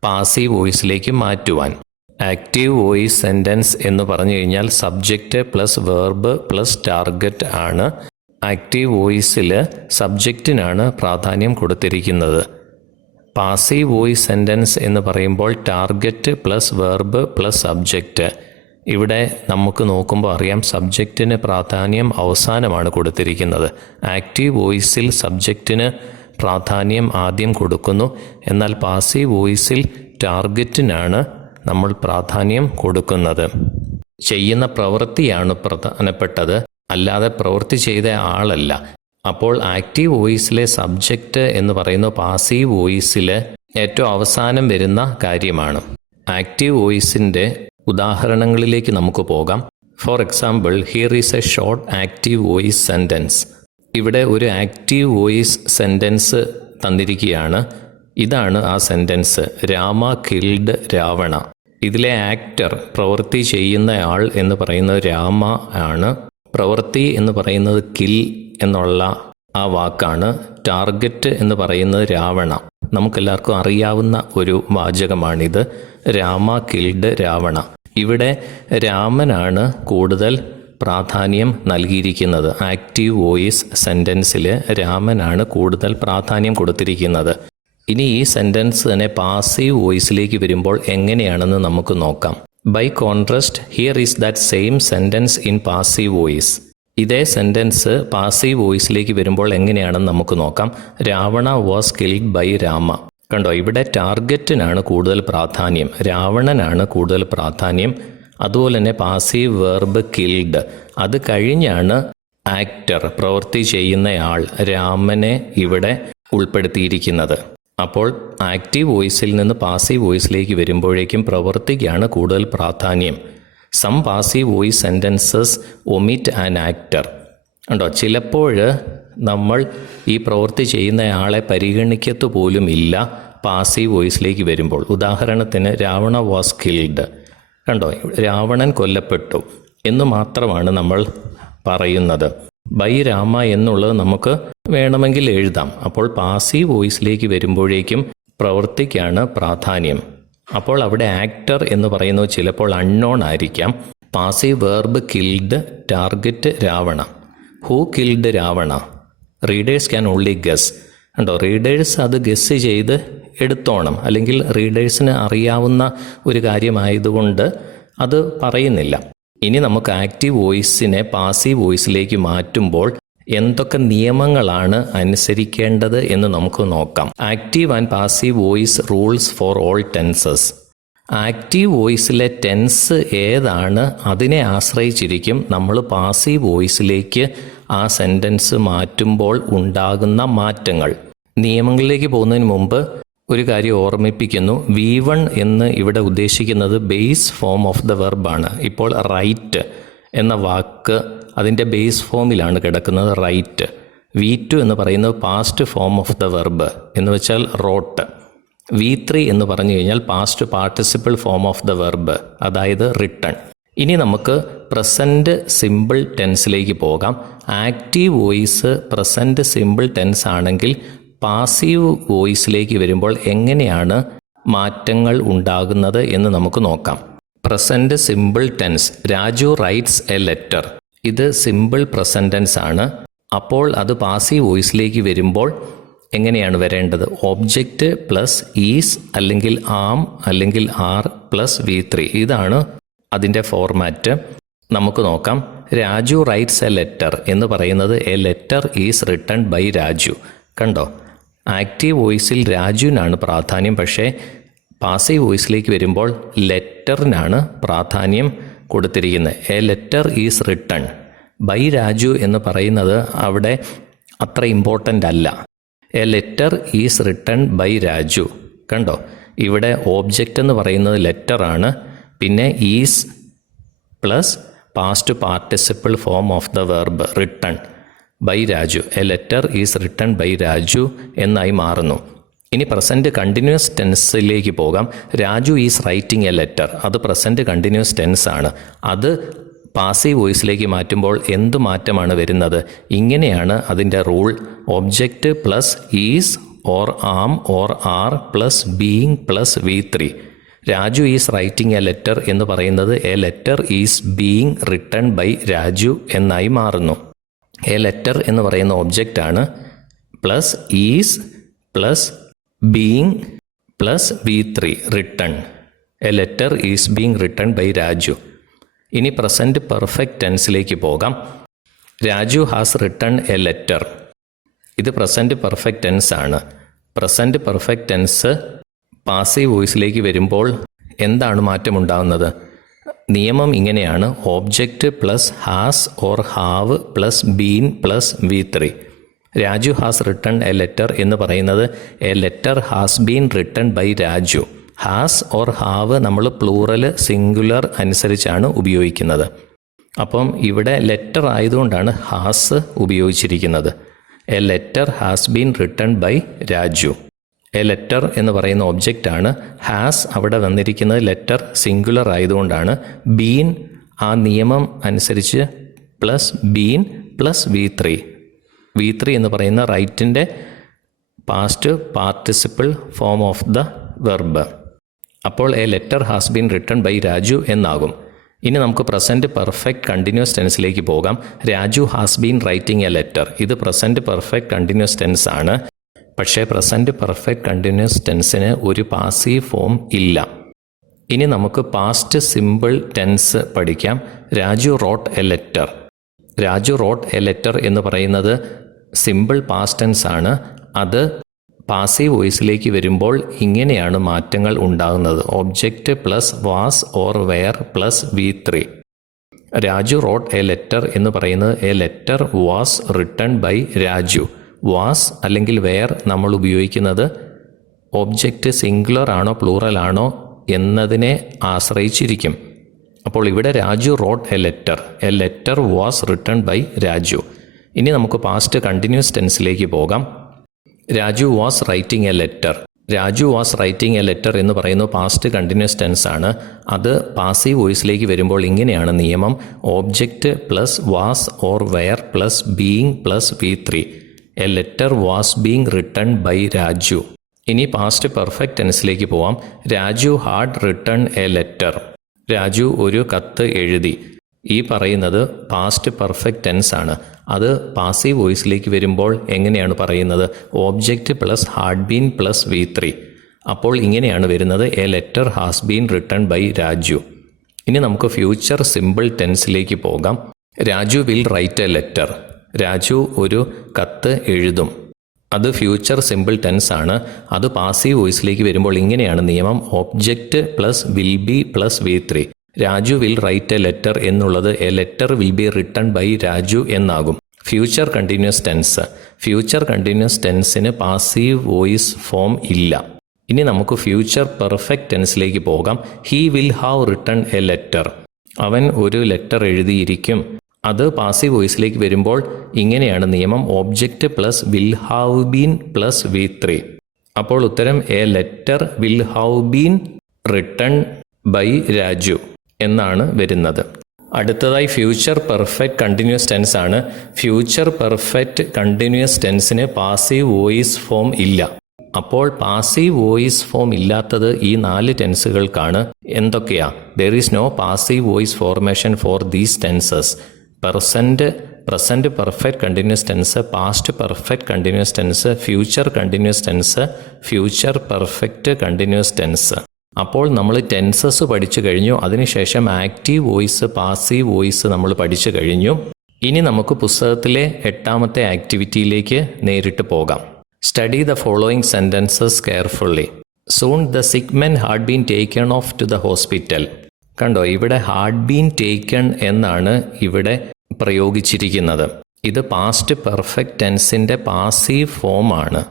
പാസീവ് വോയിസിലേക്ക് മാറ്റുവാൻ. ആക്റ്റീവ് വോയിസ് സെൻറ്റൻസ് എന്ന് പറഞ്ഞു കഴിഞ്ഞാൽ subject plus verb plus target ആണ്. ആക്റ്റീവ് വോയിസിൽ സബ്ജക്റ്റിനാണ് പ്രാധാന്യം കൊടുത്തിരിക്കുന്നത്. പാസീവ് വോയിസ് സെൻറ്റൻസ് എന്ന് പറയുമ്പോൾ target plus verb plus subject. ഇവിടെ നമുക്ക് നോക്കുമ്പോൾ അറിയാം സബ്ജക്റ്റിന് പ്രാധാന്യം അവസാനമാണ് കൊടുത്തിരിക്കുന്നത്. ആക്റ്റീവ് വോയിസിൽ സബ്ജക്റ്റിന് പ്രാധാന്യം ആദ്യം കൊടുക്കുന്നു, എന്നാൽ പാസീവ് വോയിസിൽ ടാർഗറ്റിനാണ് നമ്മൾ പ്രാധാന്യം കൊടുക്കുന്നത്. ചെയ്യുന്ന പ്രവൃത്തിയാണ് പ്രധാനപ്പെട്ടത്, അല്ലാതെ പ്രവൃത്തി ചെയ്ത ആളല്ല. അപ്പോൾ ആക്റ്റീവ് വോയിസിലെ സബ്ജക്റ്റ് എന്ന് പറയുന്നത് പാസീവ് വോയിസിൽ ഏറ്റവും അവസാനം വരുന്ന കാര്യമാണ്. ആക്റ്റീവ് വോയിസിൻ്റെ ഉദാഹരണങ്ങളിലേക്ക് നമുക്ക് പോകാം. For example, here is A short active voice sentence. ഇവിടെ ഒരു ആക്റ്റീവ് വോയിസ് സെൻറ്റൻസ് തന്നിരിക്കുകയാണ്. ഇതാണ് ആ സെൻറ്റൻസ്, രാമ കിൽഡ് രാവണ. ഇതിലെ ആക്ടർ, പ്രവൃത്തി ചെയ്യുന്നയാൾ എന്ന് പറയുന്നത് രാമ ആണ്. പ്രവൃത്തി എന്ന് പറയുന്നത് കിൽ എന്നുള്ള ആ വാക്കാണ്. ടാർഗറ്റ് എന്ന് പറയുന്നത് രാവണ. നമുക്കെല്ലാവർക്കും അറിയാവുന്ന ഒരു വാചകമാണിത്, രാമ കിൽഡ് രാവണ. ഇവിടെ രാമനാണ് കൂടുതൽ പ്രാധാന്യം നൽകിയിരിക്കുന്നത്. ആക്റ്റീവ് വോയിസ് സെൻറ്റൻസിൽ രാമനാണ് കൂടുതൽ പ്രാധാന്യം കൊടുത്തിരിക്കുന്നത്. ഇനി ഈ സെൻറ്റൻസ് തന്നെ പാസീവ് വോയിസിലേക്ക് വരുമ്പോൾ എങ്ങനെയാണെന്ന് നമുക്ക് നോക്കാം. By contrast, here is that same sentence in passive voice. ഇതേ സെൻറ്റൻസ് പാസീവ് വോയിസിലേക്ക് വരുമ്പോൾ എങ്ങനെയാണെന്ന് നമുക്ക് നോക്കാം. Ravana was killed by Rama. കണ്ടോ, ഇവിടെ ടാർഗറ്റിനാണ് കൂടുതൽ പ്രാധാന്യം, രാവണനാണ് കൂടുതൽ പ്രാധാന്യം. അതുപോലെ തന്നെ പാസീവ് വെർബ് കിൽഡ്, അത് കഴിഞ്ഞാണ് ആക്ടർ, പ്രവൃത്തി ചെയ്യുന്നയാൾ, രാമനെ ഇവിടെ ഉൾപ്പെടുത്തിയിരിക്കുന്നത്. അപ്പോൾ ആക്റ്റീവ് വോയിസിൽ നിന്ന് പാസീവ് വോയിസിലേക്ക് വരുമ്പോഴേക്കും പ്രവൃത്തിക്കാണ് കൂടുതൽ പ്രാധാന്യം. Some passive voice sentences omit an actor. ഉണ്ടോ, ചിലപ്പോൾ നമ്മൾ ഈ പ്രവൃത്തി ചെയ്യുന്നയാളെ പരിഗണിക്കത്തു പോലും ഇല്ല പാസീവ് വോയിസിലേക്ക് വരുമ്പോൾ. ഉദാഹരണത്തിന് രാവണ വാസ് കിൽഡ്. കണ്ടോ, രാവണൻ കൊല്ലപ്പെട്ടു എന്ന് മാത്രമാണ് നമ്മൾ പറയുന്നത്. ബൈ രാമ എന്നുള്ളത് നമുക്ക് വേണമെങ്കിൽ എഴുതാം. അപ്പോൾ പാസീവ് വോയിസിലേക്ക് വരുമ്പോഴേക്കും പ്രവൃത്തിക്കാണ് പ്രാധാന്യം. അപ്പോൾ അവിടെ ആക്ടർ എന്ന് പറയുന്നത് ചിലപ്പോൾ അൺനോൺ ആയിരിക്കാം. Passive verb killed, target Ravana. Who killed Ravana? Readers can only guess. കണ്ടോ, റീഡേഴ്സ് അത് ഗസ് ചെയ്ത് എടുത്തോണം, അല്ലെങ്കിൽ റീഡേഴ്സിന് അറിയാവുന്ന ഒരു കാര്യമായതുകൊണ്ട് അത് പറയുന്നില്ല. ഇനി നമുക്ക് ആക്റ്റീവ് വോയിസിനെ പാസീവ് വോയിസിലേക്ക് മാറ്റുമ്പോൾ എന്തൊക്കെ നിയമങ്ങളാണ് അനുസരിക്കേണ്ടത് എന്ന് നമുക്ക് നോക്കാം. Active and passive voice rules for all tenses. Active വോയിസിലെ ടെൻസ് ഏതാണ് അതിനെ ആശ്രയിച്ചിരിക്കും നമ്മൾ പാസീവ് വോയിസിലേക്ക് ആ സെൻറ്റൻസ് മാറ്റുമ്പോൾ ഉണ്ടാകുന്ന മാറ്റങ്ങൾ. നിയമങ്ങളിലേക്ക് പോകുന്നതിന് മുമ്പ് ഒരു കാര്യം ഓർമ്മിപ്പിക്കുന്നു. V1 എന്ന് ഇവിടെ ഉദ്ദേശിക്കുന്നത് ബേസ് ഫോം ഓഫ് ദ വെർബാണ്. ഇപ്പോൾ റൈറ്റ് എന്ന വാക്ക് അതിൻ്റെ ബേസ് ഫോമിലാണ് കിടക്കുന്നത്, റൈറ്റ്. V2 എന്ന് പറയുന്നത് past form of the verb എന്ന് വെച്ചാൽ റോട്ട്. V3 എന്ന് പറഞ്ഞു കഴിഞ്ഞാൽ past participle form of the verb, അതായത് റിട്ടൺ. ഇനി നമുക്ക് പ്രസൻറ്റ് സിമ്പിൾ ടെൻസിലേക്ക് പോകാം. Active voice present simple tense ആണെങ്കിൽ പാസീവ് വോയിസിലേക്ക് വരുമ്പോൾ എങ്ങനെയാണ് മാറ്റങ്ങൾ ഉണ്ടാകുന്നത് എന്ന് നമുക്ക് നോക്കാം. Present simple tense, Raju writes a letter. ഇത് സിമ്പിൾ പ്രസന്റ് ടെൻസ് ആണ്. അപ്പോൾ അത് പാസീവ് വോയിസിലേക്ക് വരുമ്പോൾ എങ്ങനെയാണ് വരേണ്ടത്? ഒബ്ജക്റ്റ് പ്ലസ് ഈസ് അല്ലെങ്കിൽ ആം അല്ലെങ്കിൽ ആർ പ്ലസ് V3. ഇതാണ് അതിൻ്റെ ഫോർമാറ്റ്. നമുക്ക് നോക്കാം. രാജു റൈറ്റ്സ് എ ലെറ്റർ എന്ന് പറയുന്നത് a letter is written by Raju. കണ്ടോ, ആക്റ്റീവ് വോയിസിൽ രാജുവിനാണ് പ്രാധാന്യം. പക്ഷേ പാസീവ് വോയിസിലേക്ക് വരുമ്പോൾ ലെറ്ററിനാണ് പ്രാധാന്യം കൊടുത്തിരിക്കുന്നത്. A letter is written by Raju എന്ന് പറയുന്നത് അവിടെ അത്ര ഇമ്പോർട്ടൻ്റ് അല്ല. A letter is written by Raju. കണ്ടോ, ഇവിടെ ഓബ്ജക്റ്റ് എന്ന് പറയുന്നത് ലെറ്ററാണ്. പിന്നെ is plus past participle form of the verb written by Raju. A letter is written by Raju എന്നായി മാറുന്നു. ഇനി പ്രസൻറ്റ് കണ്ടിന്യൂസ് ടെൻസിലേക്ക് പോകാം. Raju is writing a letter. അത് പ്രസൻറ്റ് കണ്ടിന്യൂസ് ടെൻസ് ആണ്. അത് പാസീവ് വോയിസിലേക്ക് മാറ്റുമ്പോൾ എന്ത് മാറ്റമാണ് വരുന്നത്? ഇങ്ങനെയാണ് അതിൻ്റെ rule. Object plus is or am or are plus being plus V3. Raju is writing a letter എന്ന് പറയുന്നത് a letter is being written by Raju എന്നായി മാറുന്നു. എ ലെറ്റർ എന്ന് പറയുന്ന ഒബ്ജക്റ്റ് ആണ്. Plus is plus being plus V3 written. A letter is being written by Raju. ഇനി present perfect ടെൻസിലേക്ക് പോകാം. Raju has written a letter. ഇത് പ്രസൻറ്റ് പെർഫെക്റ്റ് ടെൻസ് ആണ്. പ്രസൻറ്റ് പെർഫെക്റ്റ് ടെൻസ് പാസീവ് വോയിസിലേക്ക് വരുമ്പോൾ എന്താണ് മാറ്റമുണ്ടാകുന്നത്? നിയമം ഇങ്ങനെയാണ്. Object plus has or have plus been plus V3. Raju has written a letter എന്ന് പറയുന്നത് a letter has been written by Raju. Has or have നമ്മൾ പ്ലൂറൽ സിംഗുലർ അനുസരിച്ചാണ് ഉപയോഗിക്കുന്നത്. അപ്പം ഇവിടെ ലെറ്റർ ആയതുകൊണ്ടാണ് ഹാസ് ഉപയോഗിച്ചിരിക്കുന്നത്. A letter has been written by Raju. A letter എന്ന് പറയുന്ന ഒബ്ജക്റ്റാണ്. ഹാസ് അവിടെ വന്നിരിക്കുന്നത് ലെറ്റർ സിംഗുലർ ആയതുകൊണ്ടാണ്. ബീൻ ആ നിയമം അനുസരിച്ച് plus been plus V3. V3 എന്ന് പറയുന്ന റൈറ്റിൻ്റെ past participle form of the verb. അപ്പോൾ a letter has been written by Raju എന്നാകും. ഇനി നമുക്ക് പ്രസൻറ്റ് പെർഫെക്റ്റ് കണ്ടിന്യൂസ് ടെൻസിലേക്ക് പോകാം. Raju has been writing a letter. ഇത് പ്രസൻറ്റ് പെർഫെക്റ്റ് കണ്ടിന്യൂസ് ടെൻസ് ആണ്. പക്ഷേ പ്രസൻറ്റ് പെർഫെക്റ്റ് കണ്ടിന്യൂസ് ടെൻസിന് ഒരു പാസീവ് ഫോം ഇല്ല. ഇനി നമുക്ക് പാസ്റ്റ് സിമ്പിൾ ടെൻസ് പഠിക്കാം. Raju wrote a letter. Raju wrote a letter എന്ന് പറയുന്നത് സിമ്പിൾ പാസ്റ്റ് ടെൻസ് ആണ്. അത് പാസീവ് വോയിസിലേക്ക് വരുമ്പോൾ ഇങ്ങനെയാണ് മാറ്റങ്ങൾ ഉണ്ടാകുന്നത്. Object plus was or were plus V3. Raju wrote a letter എന്ന് പറയുന്നത് a letter was written by Raju. Was അല്ലെങ്കിൽ വെയർ നമ്മൾ ഉപയോഗിക്കുന്നത് ഒബ്ജക്റ്റ് സിംഗുലർ ആണോ പ്ലൂറൽ ആണോ എന്നതിനെ ആശ്രയിച്ചിരിക്കും. അപ്പോൾ ഇവിടെ Raju wrote a letter was written by Raju. ഇനി നമുക്ക് പാസ്റ്റ് കണ്ടിന്യൂസ് ടെൻസിലേക്ക് പോകാം. Raju was writing a letter. Raju was writing a letter എന്ന് പറയുന്നത് പാസ്റ്റ് കണ്ടിന്യൂസ് ടെൻസ് ആണ്. അത് പാസീവ് വോയിസിലേക്ക് വരുമ്പോൾ ഇങ്ങനെയാണ് നിയമം. Object plus was or were plus being plus V3. A letter was being written by Raju. ഇനി പാസ്റ്റ് പെർഫെക്റ്റ് ടെൻസിലേക്ക് പോവാം. Raju had written a letter. Raju ഒരു കത്ത് എഴുതി. ഈ പറയുന്നത് പാസ്റ്റ് പെർഫെക്റ്റ് ടെൻസ് ആണ്. അത് പാസീവ് വോയിസിലേക്ക് വരുമ്പോൾ എങ്ങനെയാണ് പറയുന്നത്? Object plus had been plus V3. അപ്പോൾ ഇങ്ങനെയാണ് വരുന്നത്. A letter has been written by Raju. ഇനി നമുക്ക് ഫ്യൂച്ചർ സിമ്പിൾ ടെൻസിലേക്ക് പോകാം. Raju will write a letter. Raju ഒരു കത്ത് എഴുതും. അത് ഫ്യൂച്ചർ സിമ്പിൾ ടെൻസ് ആണ്. അത് പാസീവ് വോയിസിലേക്ക് വരുമ്പോൾ ഇങ്ങനെയാണ് നിയമം. Object plus will be plus V3. Raju will write a letter എന്നുള്ളത് a letter will be written by Raju എന്നാകും. Future continuous tense. Future continuous ടെൻസിന് പാസീവ് വോയിസ് ഫോം ഇല്ല. ഇനി നമുക്ക് ഫ്യൂച്ചർ പെർഫെക്റ്റ് ടെൻസിലേക്ക് പോകാം. He will have written a letter. അവൻ ഒരു ലെറ്റർ എഴുതിയിരിക്കും. അത് പാസീവ് വോയിസിലേക്ക് വരുമ്പോൾ ഇങ്ങനെയാണ് നിയമം. Object plus will have been plus V3. അപ്പോൾ ഉത്തരം a letter will have been written by Raju എന്നാണ് വരുന്നത്. അടുത്തതായി ഫ്യൂച്ചർ പെർഫെക്റ്റ് കണ്ടിന്യൂസ് ടെൻസ് ആണ്. ഫ്യൂച്ചർ പെർഫെക്റ്റ് കണ്ടിന്യൂസ് ടെൻസിന് പാസീവ് വോയിസ് ഫോം ഇല്ല. അപ്പോൾ പാസീവ് വോയിസ് ഫോം ഇല്ലാത്തത് ഈ 4 ടെൻസുകൾക്കാണ്. എന്തൊക്കെയാ? There is no passive voice formation for these tenses. Present perfect continuous tense, past perfect continuous tense, future continuous tense, future perfect continuous tense. അപ്പോൾ നമ്മൾ tenses പഠിച്ചു കഴിഞ്ഞു. അതിനുശേഷം ആക്റ്റീവ് വോയിസ്, പാസീവ് വോയിസ് നമ്മൾ പഠിച്ചു കഴിഞ്ഞു. ഇനി നമുക്ക് പുസ്തകത്തിലെ 8ാമത്തെ ആക്ടിവിറ്റിയിലേക്ക് നേരിട്ട് പോകാം. Study the following sentences carefully. Soon the sick men had been taken off to the hospital. കണ്ടോ, ഇവിടെ ഹാഡ് ബീൻ ടേക്കൺ എന്നാണ് ഇവിടെ പ്രയോഗിച്ചിരിക്കുന്നത്. ഇത് പാസ്റ്റ് പെർഫെക്റ്റ് ടെൻസിൻ്റെ പാസീവ് ഫോമാണ്.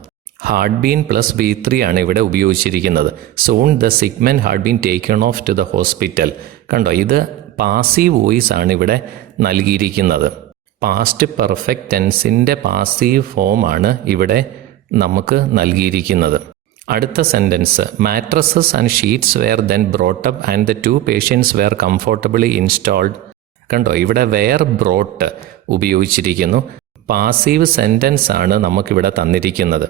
ഹാഡ് ബീൻ പ്ലസ് V3 ആണ് ഇവിടെ ഉപയോഗിച്ചിരിക്കുന്നത്. Soon the sick men had been taken off to the hospital. കണ്ടോ, ഇത് പാസീവ് വോയിസ് ആണ് ഇവിടെ നൽകിയിരിക്കുന്നത്. പാസ്റ്റ് പെർഫെക്റ്റ് ടെൻസിൻ്റെ പാസീവ് ഫോമാണ് ഇവിടെ നമുക്ക് നൽകിയിരിക്കുന്നത്. അടുത്ത sentence, mattresses and sheets were then brought up and the 2 patients were comfortably installed. കണ്ടോ, ഇവിടെ വെയർ ബ്രോട്ട് ഉപയോഗിച്ചിരിക്കുന്നു. പാസീവ് സെൻറ്റൻസ് ആണ് നമുക്കിവിടെ തന്നിരിക്കുന്നത്.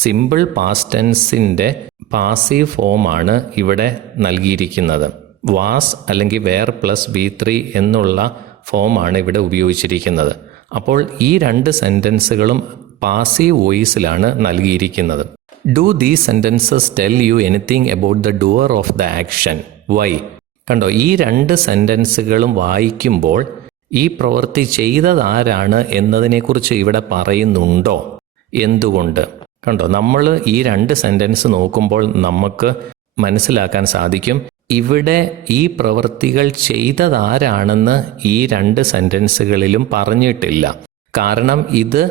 സിമ്പിൾ പാസ്റ്റ് ടെൻസിൻ്റെ പാസീവ് ഫോമാണ് ഇവിടെ നൽകിയിരിക്കുന്നത്. വാസ് അല്ലെങ്കിൽ വെയർ പ്ലസ് V3 എന്നുള്ള ഫോമാണ് ഇവിടെ ഉപയോഗിച്ചിരിക്കുന്നത്. അപ്പോൾ ഈ 2 സെൻറ്റൻസുകളും പാസീവ് വോയിസിലാണ് നൽകിയിരിക്കുന്നത്. Do these sentences tell you anything about the doer of the action? Why? കണ്ടോ, ഈ 2 സെൻറ്റൻസുകളും വായിക്കുമ്പോൾ ഈ പ്രവൃത്തി ചെയ്തതാരാണ് എന്നതിനെക്കുറിച്ച് ഇവിടെ പറയുന്നുണ്ടോ? എന്തുകൊണ്ട്? കണ്ടോ, നമ്മൾ ഈ 2 സെൻറ്റൻസ് നോക്കുമ്പോൾ നമുക്ക് മനസ്സിലാക്കാൻ സാധിക്കും ഇവിടെ ഈ പ്രവൃത്തികൾ ചെയ്തതാരാണെന്ന് ഈ 2 സെൻറ്റൻസുകളിലും പറഞ്ഞിട്ടില്ല. കാരണം ഇത്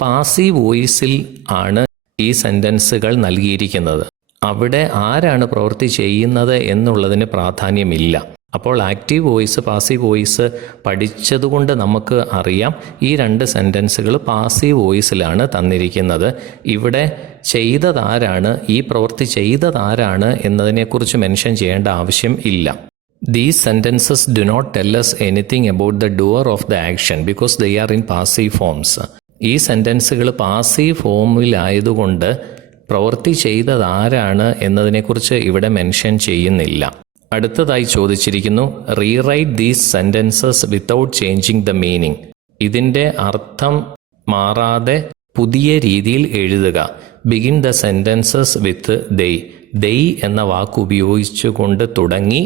പാസീവ് വോയിസിൽ ആണ് ഈ സെൻറ്റൻസുകൾ നൽകിയിരിക്കുന്നത്. അവിടെ ആരാണ് പ്രവൃത്തി ചെയ്യുന്നത് എന്നുള്ളതിന് പ്രാധാന്യമില്ല. അപ്പോൾ ആക്റ്റീവ് വോയിസ്, പാസീവ് വോയിസ് പഠിച്ചതുകൊണ്ട് നമുക്ക് അറിയാം ഈ 2 സെൻറ്റൻസുകൾ പാസീവ് വോയിസിലാണ് തന്നിരിക്കുന്നത്. ഇവിടെ ചെയ്തതാരാണ്, ഈ പ്രവൃത്തി ചെയ്തതാരാണ് എന്നതിനെക്കുറിച്ച് മെൻഷൻ ചെയ്യേണ്ട ആവശ്യം ഇല്ല. These sentences do not tell us anything about the doer of the action because they are in passive forms. ഈ സെൻറ്റൻസുകൾ പാസീവ് ഫോമിലായതുകൊണ്ട് പ്രവൃത്തി ചെയ്തതാരാണ് എന്നതിനെക്കുറിച്ച് ഇവിടെ മെൻഷൻ ചെയ്യുന്നില്ല. അടുത്തതായി ചോദിച്ചിരിക്കുന്നു, rewrite these sentences without changing the meaning. ഇതിൻ്റെ അർത്ഥം മാറാതെ പുതിയ രീതിയിൽ എഴുതുക. Begin the sentences with they. They എന്ന വാക്ക് ഉപയോഗിച്ചുകൊണ്ട് തുടങ്ങി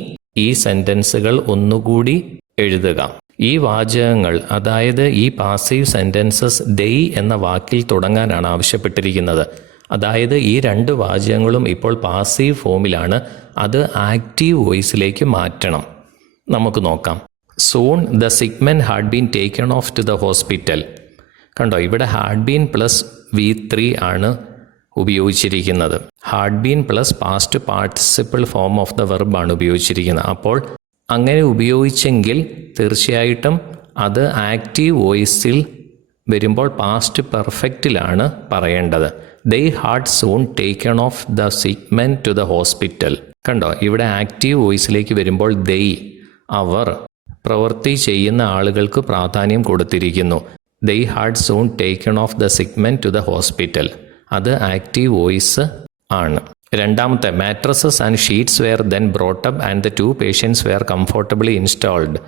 ഈ സെൻറ്റൻസുകൾ ഒന്നുകൂടി എഴുതുക. ഈ വാചകങ്ങൾ, അതായത് ഈ പാസീവ് സെൻറ്റൻസസ് ദെയ് എന്ന വാക്കിൽ തുടങ്ങാനാണ് ആവശ്യപ്പെട്ടിരിക്കുന്നത്. അതായത് ഈ 2 വാചകങ്ങളും ഇപ്പോൾ പാസീവ് ഫോമിലാണ്. അത് ആക്റ്റീവ് വോയിസിലേക്ക് മാറ്റണം. നമുക്ക് നോക്കാം. Soon the sick men had been taken off to the hospital. കണ്ടോ, ഇവിടെ ഹാഡ് ബീൻ പ്ലസ് V3 ആണ് ഉപയോഗിച്ചിരിക്കുന്നത്. Had been plus past participle form of the വെർബാണ് ഉപയോഗിച്ചിരിക്കുന്നത്. അപ്പോൾ അങ്ങനെ ഉപയോഗിച്ചെങ്കിൽ തീർച്ചയായിട്ടും അത് ആക്റ്റീവ് വോയിസിൽ വരുമ്പോൾ പാസ്റ്റ് പെർഫെക്റ്റിലാണ് പറയേണ്ടത്. They had soon taken off the sick men to the hospital. കണ്ടോ, ഇവിടെ ആക്റ്റീവ് വോയിസിലേക്ക് വരുമ്പോൾ they, അവർ, പ്രവൃത്തി ചെയ്യുന്ന ആളുകൾക്ക് പ്രാധാന്യം കൊടുത്തിരിക്കുന്നു. They had soon taken off the sick men to the hospital. അത് ആക്റ്റീവ് വോയിസ് ആണ്. രണ്ടാമത്തെ, mattresses and sheets were then brought up and the 2 patients were comfortably installed.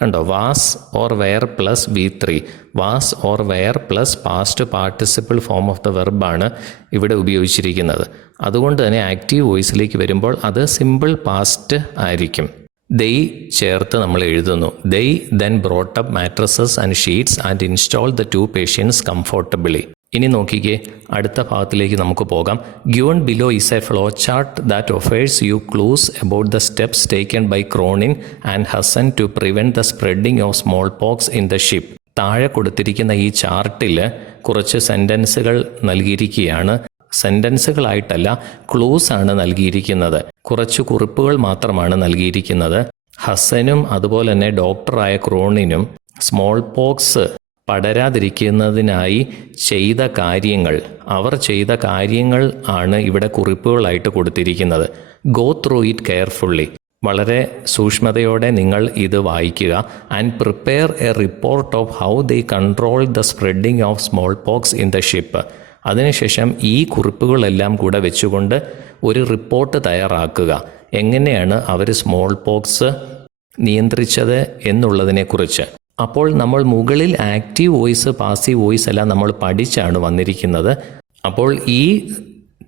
കണ്ടോ, was or were plus V3. Was or were plus past participle form of the വെർബാണ് ഇവിടെ ഉപയോഗിച്ചിരിക്കുന്നത്. അതുകൊണ്ട് തന്നെ active വോയിസിലേക്ക് വരുമ്പോൾ അത് സിമ്പിൾ പാസ്റ്റ് ആയിരിക്കും. ദെയ് ചേർത്ത് നമ്മൾ എഴുതുന്നു. They then brought up mattresses and sheets and install the 2 patients comfortably. ഇനി നോക്കിക്കേ, അടുത്ത ഭാഗത്തിലേക്ക് നമുക്ക് പോകാം. Given below is a flow chart that offers you clues about the steps taken by Cronin and Hasan to prevent the spreading of small pox in the ship. താഴെ കൊടുത്തിരിക്കുന്ന ഈ ചാർട്ടിൽ കുറച്ച് സെൻറ്റൻസുകൾ നൽകിയിരിക്കുകയാണ്. സെൻറ്റൻസുകളായിട്ടല്ല, ക്ലൂസ് ആണ് നൽകിയിരിക്കുന്നത്. കുറച്ച് കുറിപ്പുകൾ മാത്രമാണ് നൽകിയിരിക്കുന്നത്. ഹസനും അതുപോലെ തന്നെ ഡോക്ടറായ ക്രോണിനും സ്മോൾ പോക്സ് പടരാതിരിക്കുന്നതിനായി ചെയ്ത കാര്യങ്ങൾ, അവർ ചെയ്ത കാര്യങ്ങൾ ആണ് ഇവിടെ കുറിപ്പുകളായിട്ട് കൊടുത്തിരിക്കുന്നത്. Go through it carefully. വളരെ സൂക്ഷ്മതയോടെ നിങ്ങൾ ഇത് വായിക്കുക. And prepare A report of how they control the spreading of small pox in the ship. അതിനുശേഷം ഈ കുറിപ്പുകളെല്ലാം കൂടെ വെച്ചുകൊണ്ട് ഒരു റിപ്പോർട്ട് തയ്യാറാക്കുക. എങ്ങനെയാണ് അവർ സ്മോൾ പോക്സ് നിയന്ത്രിച്ചത് എന്നുള്ളതിനെക്കുറിച്ച്. അപ്പോൾ നമ്മൾ മുകളിൽ ആക്റ്റീവ് വോയിസ് പാസീവ് വോയിസ് എല്ലാം നമ്മൾ പഠിച്ചാണ് വന്നിരിക്കുന്നത്. അപ്പോൾ ഈ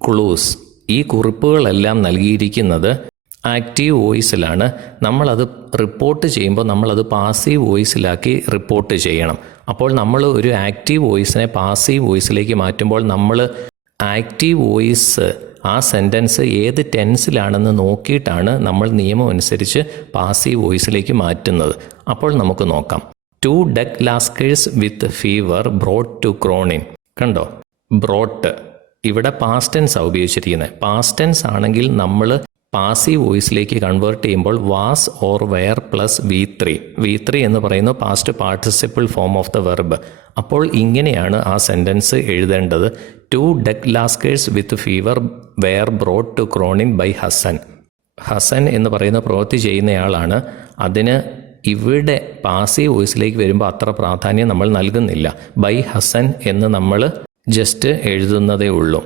ക്ലൂസ്, ഈ കുറിപ്പുകളെല്ലാം നൽകിയിരിക്കുന്നത് ആക്റ്റീവ് വോയിസിലാണ്. നമ്മളത് റിപ്പോർട്ട് ചെയ്യുമ്പോൾ നമ്മളത് പാസീവ് വോയിസിലാക്കി റിപ്പോർട്ട് ചെയ്യണം. അപ്പോൾ നമ്മൾ ഒരു ആക്റ്റീവ് വോയിസിനെ പാസീവ് വോയിസിലേക്ക് മാറ്റുമ്പോൾ നമ്മൾ ആക്റ്റീവ് വോയിസ് ആ സെൻറ്റൻസ് ഏത് ടെൻസിലാണെന്ന് നോക്കിയിട്ടാണ് നമ്മൾ നിയമം അനുസരിച്ച് പാസീവ് വോയിസിലേക്ക് മാറ്റുന്നത്. അപ്പോൾ നമുക്ക് നോക്കാം. 2 duck lascars with fever brought to Cronin. കണ്ടോ, ബ്രോട്ട് ഇവിടെ പാസ്റ്റ് ടെൻസ് ഉപയോഗിച്ചിരിക്കുന്നത്. പാസ്റ്റ് ടെൻസ് ആണെങ്കിൽ നമ്മൾ പാസീവ് വോയിസിലേക്ക് കൺവേർട്ട് ചെയ്യുമ്പോൾ was or were plus V3 എന്ന് പറയുന്ന past participle form of the verb. അപ്പോൾ ഇങ്ങനെയാണ് ആ സെൻറ്റൻസ് എഴുതേണ്ടത്. 2 duck lascars with fever were brought to Cronin by Hassan. Hassan എന്ന് പറയുന്ന പ്രവൃത്തി ചെയ്യുന്നയാളാണ്. അതിന് ഇവിടെ പാസീവ് വോയിസിലേക്ക് വരുമ്പോൾ അത്ര പ്രാധാന്യം നമ്മൾ നൽകുന്നില്ല. ബൈ ഹസൻ എന്ന് നമ്മൾ ജസ്റ്റ് എഴുതുന്നതേ ഉള്ളൂ.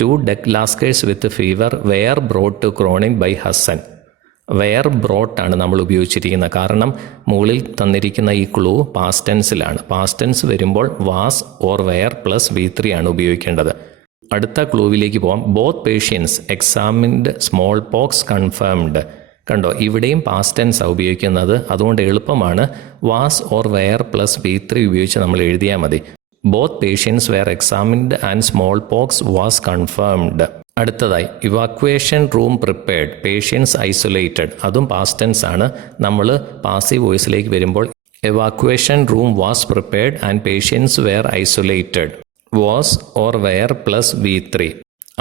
2 duck lascars with fever were brought to Cronin by Hasan. Were ബ്രോട്ടാണ് നമ്മൾ ഉപയോഗിച്ചിരിക്കുന്നത്. കാരണം മുകളിൽ തന്നിരിക്കുന്ന ഈ ക്ലൂ പാസ്റ്റ് ടെൻസിലാണ്. പാസ്റ്റ് ടെൻസ് വരുമ്പോൾ was or were plus V3 ആണ് ഉപയോഗിക്കേണ്ടത്. അടുത്ത ക്ലൂവിലേക്ക് പോകാം. Both patients examined small pox confirmed. കണ്ടോ, ഇവിടെയും പാസ്റ്റ് ടെൻസ് ഉപയോഗിക്കുന്നത്. അതുകൊണ്ട് എളുപ്പമാണ്. Was or were plus V3 ഉപയോഗിച്ച് നമ്മൾ എഴുതിയാൽ മതി. Both patients were examined and small pox was confirmed. അടുത്തതായി evacuation room prepared, patients isolated. അതും പാസ്റ്റ് ടെൻസ് ആണ്. നമ്മൾ പാസീവ് വോയിസിലേക്ക് വരുമ്പോൾ evacuation room was prepared and patients were isolated. Was or were plus V3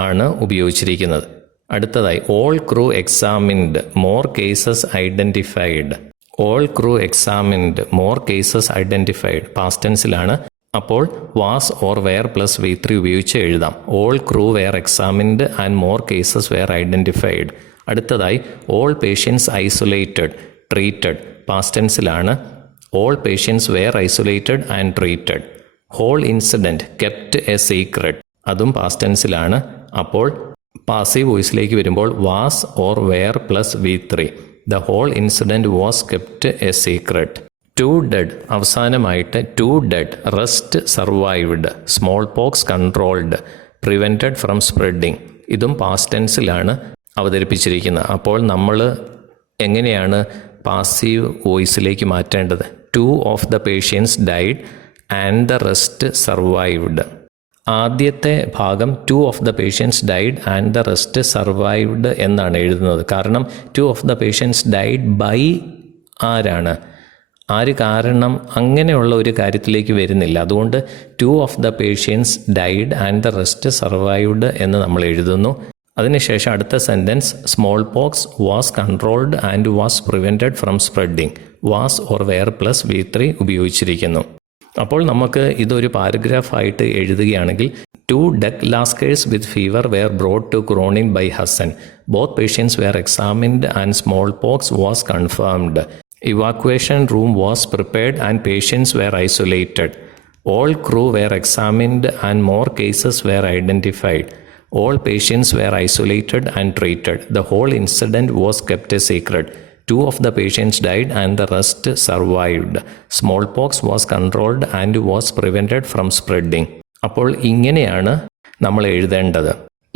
ആണ് ഉപയോഗിച്ചിരിക്കുന്നത്. അടുത്തതായി all crew examined more cases identified. All crew examined more cases identified past ടെൻസിലാണ്. അപ്പോൾ was or were plus V3 ഉപയോഗിച്ച് എഴുതാം. All crew were examined and more cases were identified. അടുത്തതായി all patients isolated treated past ടെൻസിലാണ്. All patients were isolated and treated. Whole incident kept a secret. അതും past ടെൻസിലാണ്. അപ്പോൾ passive വോയിസിലേക്ക് വരുമ്പോൾ was or were plus V3. The whole incident was kept a secret. 2 dead അവസാനമായിട്ട് 2 dead rest survived small pox controlled prevented from spreading. ഇതും past ടെൻസിലാണ് അവതരിപ്പിച്ചിരിക്കുന്നത്. അപ്പോൾ നമ്മൾ എങ്ങനെയാണ് പാസീവ് വോയിസിലേക്ക് മാറ്റേണ്ടത്? 2 of the patients died and the rest survived. ആദ്യത്തെ ഭാഗം 2 of the patients died and the rest survived എന്നാണ് എഴുതുന്നത്. കാരണം 2 of the patients died by ആരാണ്, ആര് കാരണം, അങ്ങനെയുള്ള ഒരു കാര്യത്തിലേക്ക് വരുന്നില്ല. അതുകൊണ്ട് 2 of the patients died and the rest survived എന്ന് നമ്മൾ എഴുതുന്നു. അതിനുശേഷം അടുത്ത sentence small pox was controlled and was prevented from spreading. Was or were plus V3 ഉപയോഗിച്ചിരിക്കുന്നു. അപ്പോൾ നമുക്ക് ഇതൊരു പാരഗ്രാഫായിട്ട് എഴുതുകയാണെങ്കിൽ 2 duck lascars with fever were brought to Cronin by Hassan. Both patients were examined and small pox was confirmed. Evacuation room was prepared and patients were isolated. All crew were examined and more cases were identified. All patients were isolated and treated. The whole incident was kept a secret. 2 of the patients died and the rest survived. Smallpox was controlled and was prevented from spreading. അപ്പോൾ ഇങ്ങനെയാണ് നമ്മൾ എഴുതേണ്ടത്.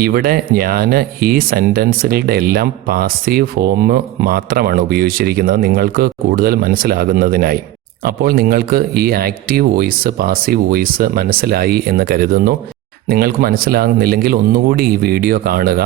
ഇവിടെ ഞാൻ ഈ സെൻറ്റൻസുകളുടെ എല്ലാം passive form മാത്രമാണ് ഉപയോഗിച്ചിരിക്കുന്നത്, നിങ്ങൾക്ക് കൂടുതൽ മനസ്സിലാകുന്നതിനായി. അപ്പോൾ നിങ്ങൾക്ക് ഈ ആക്റ്റീവ് വോയിസ് പാസീവ് വോയിസ് മനസ്സിലായി എന്ന് കരുതുന്നു. നിങ്ങൾക്ക് മനസ്സിലാകുന്നില്ലെങ്കിൽ ഒന്നുകൂടി ഈ വീഡിയോ കാണുക.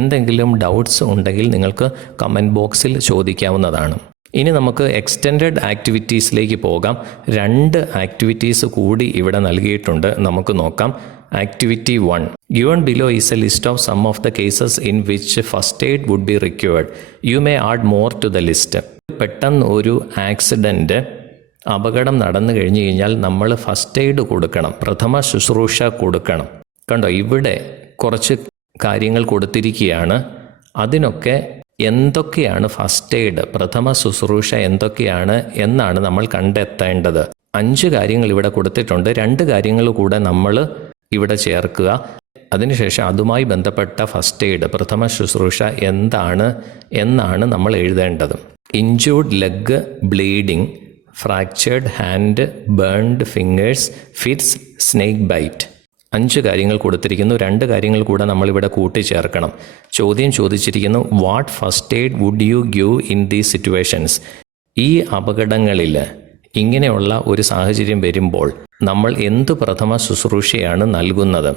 എന്തെങ്കിലും ഡൗട്ട്സ് ഉണ്ടെങ്കിൽ നിങ്ങൾക്ക് കമൻറ്റ് ബോക്സിൽ ചോദിക്കാവുന്നതാണ്. ഇനി നമുക്ക് എക്സ്റ്റെൻഡഡ് ആക്ടിവിറ്റീസിലേക്ക് പോകാം. 2 ആക്ടിവിറ്റീസ് കൂടി ഇവിടെ നൽകിയിട്ടുണ്ട്, നമുക്ക് നോക്കാം. Activity 1. Given below is a list of some of the cases in which first aid would be required. You may add more to the list. പെട്ടെന്ന് ഒരു ആക്സിഡൻറ്റ്, അപകടം നടന്നു കഴിഞ്ഞു കഴിഞ്ഞാൽ നമ്മൾ ഫസ്റ്റ് എയ്ഡ് കൊടുക്കണം, പ്രഥമ ശുശ്രൂഷ കൊടുക്കണം. കണ്ടോ, ഇവിടെ കുറച്ച് കാര്യങ്ങൾ കൊടുത്തിരിക്കുകയാണ്. അതിനൊക്കെ എന്തൊക്കെയാണ് ഫസ്റ്റ് എയ്ഡ്, പ്രഥമ ശുശ്രൂഷ എന്തൊക്കെയാണ് എന്നാണ് നമ്മൾ കണ്ടെത്തേണ്ടത്. 5 കാര്യങ്ങൾ ഇവിടെ കൊടുത്തിട്ടുണ്ട്. 2 കാര്യങ്ങൾ കൂടെ നമ്മൾ ഇവിടെ ചേർക്കുക. അതിനുശേഷം അതുമായി ബന്ധപ്പെട്ട ഫസ്റ്റ് എയ്ഡ്, പ്രഥമ ശുശ്രൂഷ എന്താണ് എന്നാണ് നമ്മൾ എഴുതേണ്ടത്. Injured leg bleeding, fractured hand, burned fingers, fits, snake bite. 5 കാര്യങ്ങൾ കൊടുത്തിരിക്കുന്നു. 2 കാര്യങ്ങൾ കൂടെ നമ്മളിവിടെ കൂട്ടിച്ചേർക്കണം. ചോദ്യം ചോദിച്ചിരിക്കുന്നു, what first aid would you give in these situations? ഈ അപകടങ്ങളിൽ ഇങ്ങനെയുള്ള ഒരു സാഹചര്യം വരുമ്പോൾ നമ്മൾ എന്ത് പ്രഥമ ശുശ്രൂഷയാണ് നൽകുന്നത്?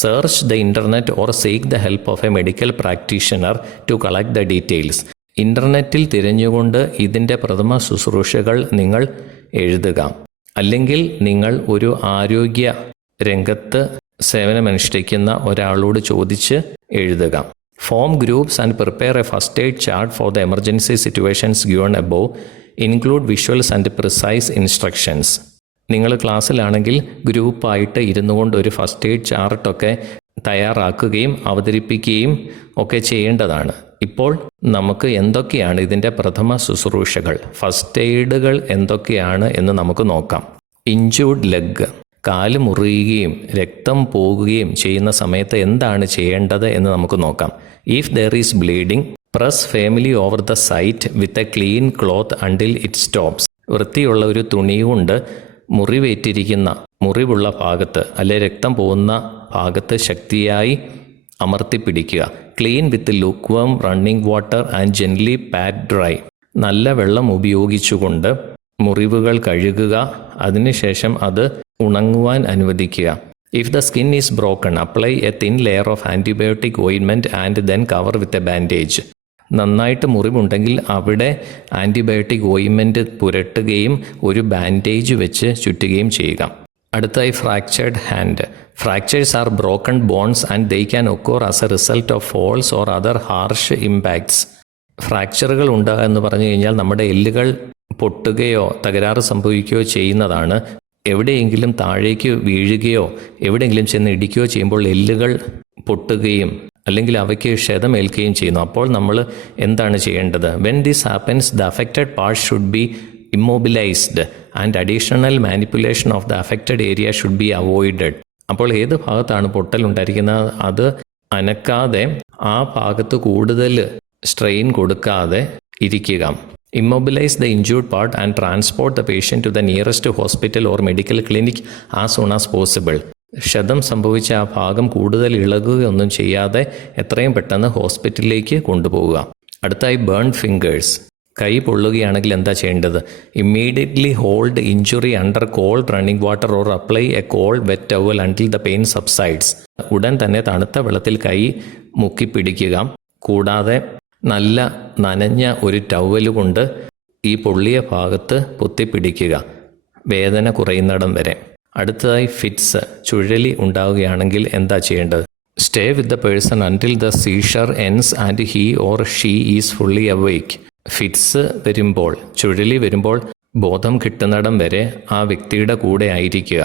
Search the internet or seek the help of a medical practitioner to collect the details. ഇൻ്റർനെറ്റിൽ തിരഞ്ഞുകൊണ്ട് ഇതിൻ്റെ പ്രഥമ ശുശ്രൂഷകൾ നിങ്ങൾ എഴുതുക. അല്ലെങ്കിൽ നിങ്ങൾ ഒരു ആരോഗ്യ രംഗത്ത് സേവനമനുഷ്ഠിക്കുന്ന ഒരാളോട് ചോദിച്ച് എഴുതുക. Form groups and prepare A first aid chart for the emergency situations given above. Include visuals and precise instructions. നിങ്ങൾ ക്ലാസ്സിലാണെങ്കിൽ ഗ്രൂപ്പായിട്ട് ഇരുന്നു കൊണ്ട് ഒരു ഫസ്റ്റ് എയ്ഡ് ചാർട്ടൊക്കെ തയ്യാറാക്കുകയും അവതരിപ്പിക്കുകയും ഒക്കെ ചെയ്യേണ്ടതാണ്. ഇപ്പോൾ നമുക്ക് എന്തൊക്കെയാണ് ഇതിൻ്റെ പ്രഥമ ശുശ്രൂഷകൾ, ഫസ്റ്റ് എയ്ഡുകൾ എന്തൊക്കെയാണ് എന്ന് നമുക്ക് നോക്കാം. ഇഞ്ചൂർഡ് ലെഗ്, കാല് മുറിയുകയും രക്തം പോകുകയും ചെയ്യുന്ന സമയത്ത് എന്താണ് ചെയ്യേണ്ടത് എന്ന് നമുക്ക് നോക്കാം. If there is bleeding, press firmly over the site with a clean cloth until it stops. വൃത്തിയുള്ള ഒരു തുണി കൊണ്ട് മുറിവേറ്റിരിക്കുന്ന മുറിവുള്ള ഭാഗത്ത് അല്ലെ രക്തം പോകുന്ന ഭാഗത്ത് ശക്തിയായി അമർത്തിപ്പിടിക്കുക. Clean with lukewarm running water and gently pat dry. നല്ല വെള്ളം ഉപയോഗിച്ചുകൊണ്ട് മുറിവുകൾ കഴുകുക. അതിനുശേഷം അത് ഉണങ്ങുവാൻ അനുവദിക്കുക. If the skin is broken, apply a thin layer of antibiotic ointment and then cover with a bandage. നന്നായിട്ട് മുറിവുണ്ടെങ്കിൽ അവിടെ ആൻറ്റിബയോട്ടിക് ഓയിൻമെൻറ്റ് പുരട്ടുകയും ഒരു ബാൻഡേജ് വെച്ച് ചുറ്റുകയും ചെയ്യുക. അടുത്തായി fractured hand. Fractures are broken bones and they can occur as a result of falls or other harsh impacts. ഫ്രാക്ചറുകൾ ഉണ്ടാകുക എന്ന് പറഞ്ഞു കഴിഞ്ഞാൽ നമ്മുടെ എല്ലുകൾ പൊട്ടുകയോ തകരാറ് സംഭവിക്കുകയോ ചെയ്യുന്നതാണ്. എവിടെയെങ്കിലും താഴേക്ക് വീഴുകയോ എവിടെയെങ്കിലും ചെന്ന് ഇടിക്കുകയോ ചെയ്യുമ്പോൾ എല്ലുകൾ പൊട്ടുകയും അല്ലെങ്കിൽ അവയ്ക്ക് ക്ഷതമേൽക്കുകയും ചെയ്യുന്നു. അപ്പോൾ നമ്മൾ എന്താണ് ചെയ്യേണ്ടത്? When this happens the affected part should be immobilised and additional manipulation of the affected area should be avoided. അപ്പോൾ ഏത് ഭാഗത്താണ് പൊട്ടൽ ഉണ്ടായിരിക്കുന്നത് അത് അനക്കാതെ ആ ഭാഗത്ത് കൂടുതൽ സ്ട്രെയിൻ കൊടുക്കാതെ ഇരിക്കുക. Immobilize the injured part and transport the patient to the nearest hospital or medical clinic as soon as possible. ക്ഷതം സംഭവിച്ച ആ ഭാഗം കൂടുതൽ ഇളകുകയൊന്നും ചെയ്യാതെ എത്രയും പെട്ടെന്ന് ഹോസ്പിറ്റലിലേക്ക് കൊണ്ടുപോവുക. അടുത്തായി ബേൺ ഫിംഗേഴ്സ്. കൈ പൊള്ളുകയാണെങ്കിൽ എന്താ ചെയ്യേണ്ടത്? Immediately hold injury under cold running water or apply a cold wet towel until the pain subsides. ഉടൻ തന്നെ തണുത്ത വെള്ളത്തിൽ കൈ മുക്കി പിടിക്കുക. കൂടാതെ നല്ല നനഞ്ഞ ഒരു ടവല് കൊണ്ട് ഈ പൊള്ളിയ ഭാഗത്ത് പൊത്തിപ്പിടിക്കുക, വേദന കുറയുന്നിടം വരെ. അടുത്തതായി ഫിറ്റ്സ്. ചുഴലി ഉണ്ടാവുകയാണെങ്കിൽ എന്താ ചെയ്യേണ്ടത്? Stay with the person until the seizure ends and he or she is fully awake. Fits വരുമ്പോൾ, ചുഴലി വരുമ്പോൾ ബോധം കിട്ടുന്നിടം വരെ ആ വ്യക്തിയുടെ കൂടെ ആയിരിക്കുക.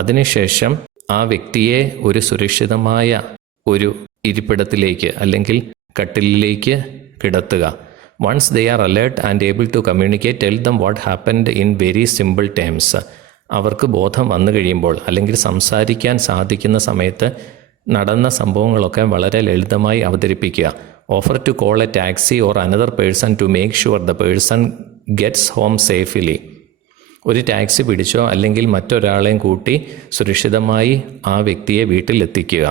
അതിനുശേഷം ആ വ്യക്തിയെ ഒരു സുരക്ഷിതമായ ഒരു ഇരിപ്പിടത്തിലേക്ക് അല്ലെങ്കിൽ കട്ടിലിലേക്ക് കിടത്തുക. Once they are alert and able to communicate, tell them what happened in very simple terms. അവർക്ക് ബോധം വന്നു കഴിയുമ്പോൾ അല്ലെങ്കിൽ സംസാരിക്കാൻ സാധിക്കുന്ന സമയത്ത് നടന്ന സംഭവങ്ങളൊക്കെ വളരെ ലളിതമായി അവതരിപ്പിക്കുക. Offer to call a taxi or another person to make sure the person gets home safely. ഒരു ടാക്സി പിടിച്ചോ അല്ലെങ്കിൽ മറ്റൊരാളെയും കൂട്ടി സുരക്ഷിതമായി ആ വ്യക്തിയെ വീട്ടിലെത്തിക്കുക.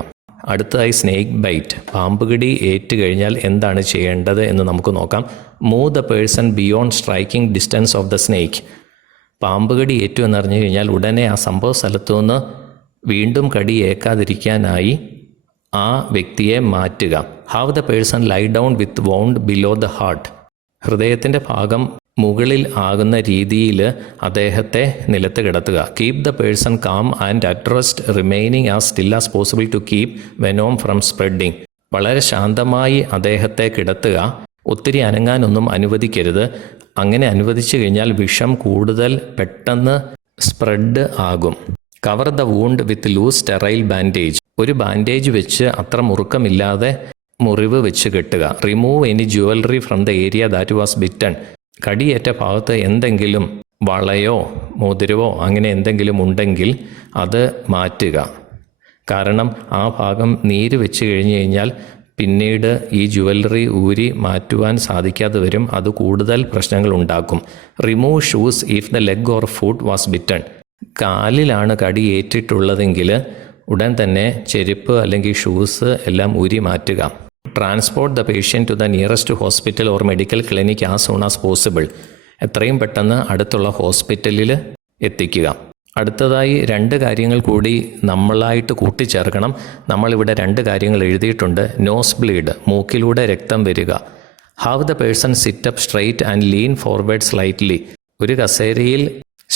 അടുത്തതായി സ്നേക്ക് ബൈറ്റ്. പാമ്പുകടി ഏറ്റു കഴിഞ്ഞാൽ എന്താണ് ചെയ്യേണ്ടത് എന്ന് നമുക്ക് നോക്കാം. Move the person beyond striking distance of the snake. പാമ്പുകടി ഏറ്റു എന്നറിഞ്ഞു കഴിഞ്ഞാൽ ഉടനെ ആ സംഭവ സ്ഥലത്തു നിന്ന് വീണ്ടും കടി ഏൽക്കാതിരിക്കാനായി ആ വ്യക്തിയെ മാറ്റുക. Have the person lie down with wound below the heart. ഹൃദയത്തിൻ്റെ ഭാഗം മുകളിൽ ആകുന്ന രീതിയിൽ അദ്ദേഹത്തെ നിലത്ത് കിടത്തുക. Keep the person calm and at rest, remaining as still as possible to keep venom from spreading. വളരെ ശാന്തമായി അദ്ദേഹത്തെ കിടത്തുക. ഒത്തിരി അനങ്ങാനൊന്നും അനുവദിക്കരുത്. അങ്ങനെ അനുവദിച്ചു കഴിഞ്ഞാൽ വിഷം കൂടുതൽ പെട്ടെന്ന് സ്പ്രെഡ് ആകും. Cover the wound with loose sterile bandage. ഒരു ബാൻഡേജ് വെച്ച് അത്ര മുറുക്കമില്ലാതെ മുറിവ് വെച്ച് കെട്ടുക. Remove any jewellery from the area that was bitten. കടിയേറ്റ ഭാഗത്ത് എന്തെങ്കിലും വളയോ മോതിരവോ അങ്ങനെ എന്തെങ്കിലും ഉണ്ടെങ്കിൽ അത് മാറ്റുക. കാരണം ആ ഭാഗം നീര് വെച്ച് കഴിഞ്ഞ് കഴിഞ്ഞാൽ പിന്നീട് ഈ ജുവലറി ഊരി മാറ്റുവാൻ സാധിക്കാതെ വരും. അത് കൂടുതൽ പ്രശ്നങ്ങൾ ഉണ്ടാക്കും. Remove shoes if the leg or foot was bitten. കാലിലാണ് കടി ഏറ്റിട്ടുള്ളതെങ്കിൽ ഉടൻ തന്നെ ചെരുപ്പ് അല്ലെങ്കിൽ ഷൂസ് എല്ലാം ഊരി മാറ്റുക. Transport the patient to the nearest hospital or medical clinic as soon as possible. എത്രയും പെട്ടെന്ന് അടുത്തുള്ള ഹോസ്പിറ്റലിൽ എത്തിക്കുക. അടുത്തതായി 2 കാര്യങ്ങൾ കൂടി നമ്മളായിട്ട് കൂട്ടിച്ചേർക്കണം. നമ്മളിവിടെ 2 കാര്യങ്ങൾ എഴുതിയിട്ടുണ്ട്. നോസ് ബ്ലീഡ്, മൂക്കിലൂടെ രക്തം വരിക. Have the person sit up straight and lean forward slightly. ഒരു കസേരയിൽ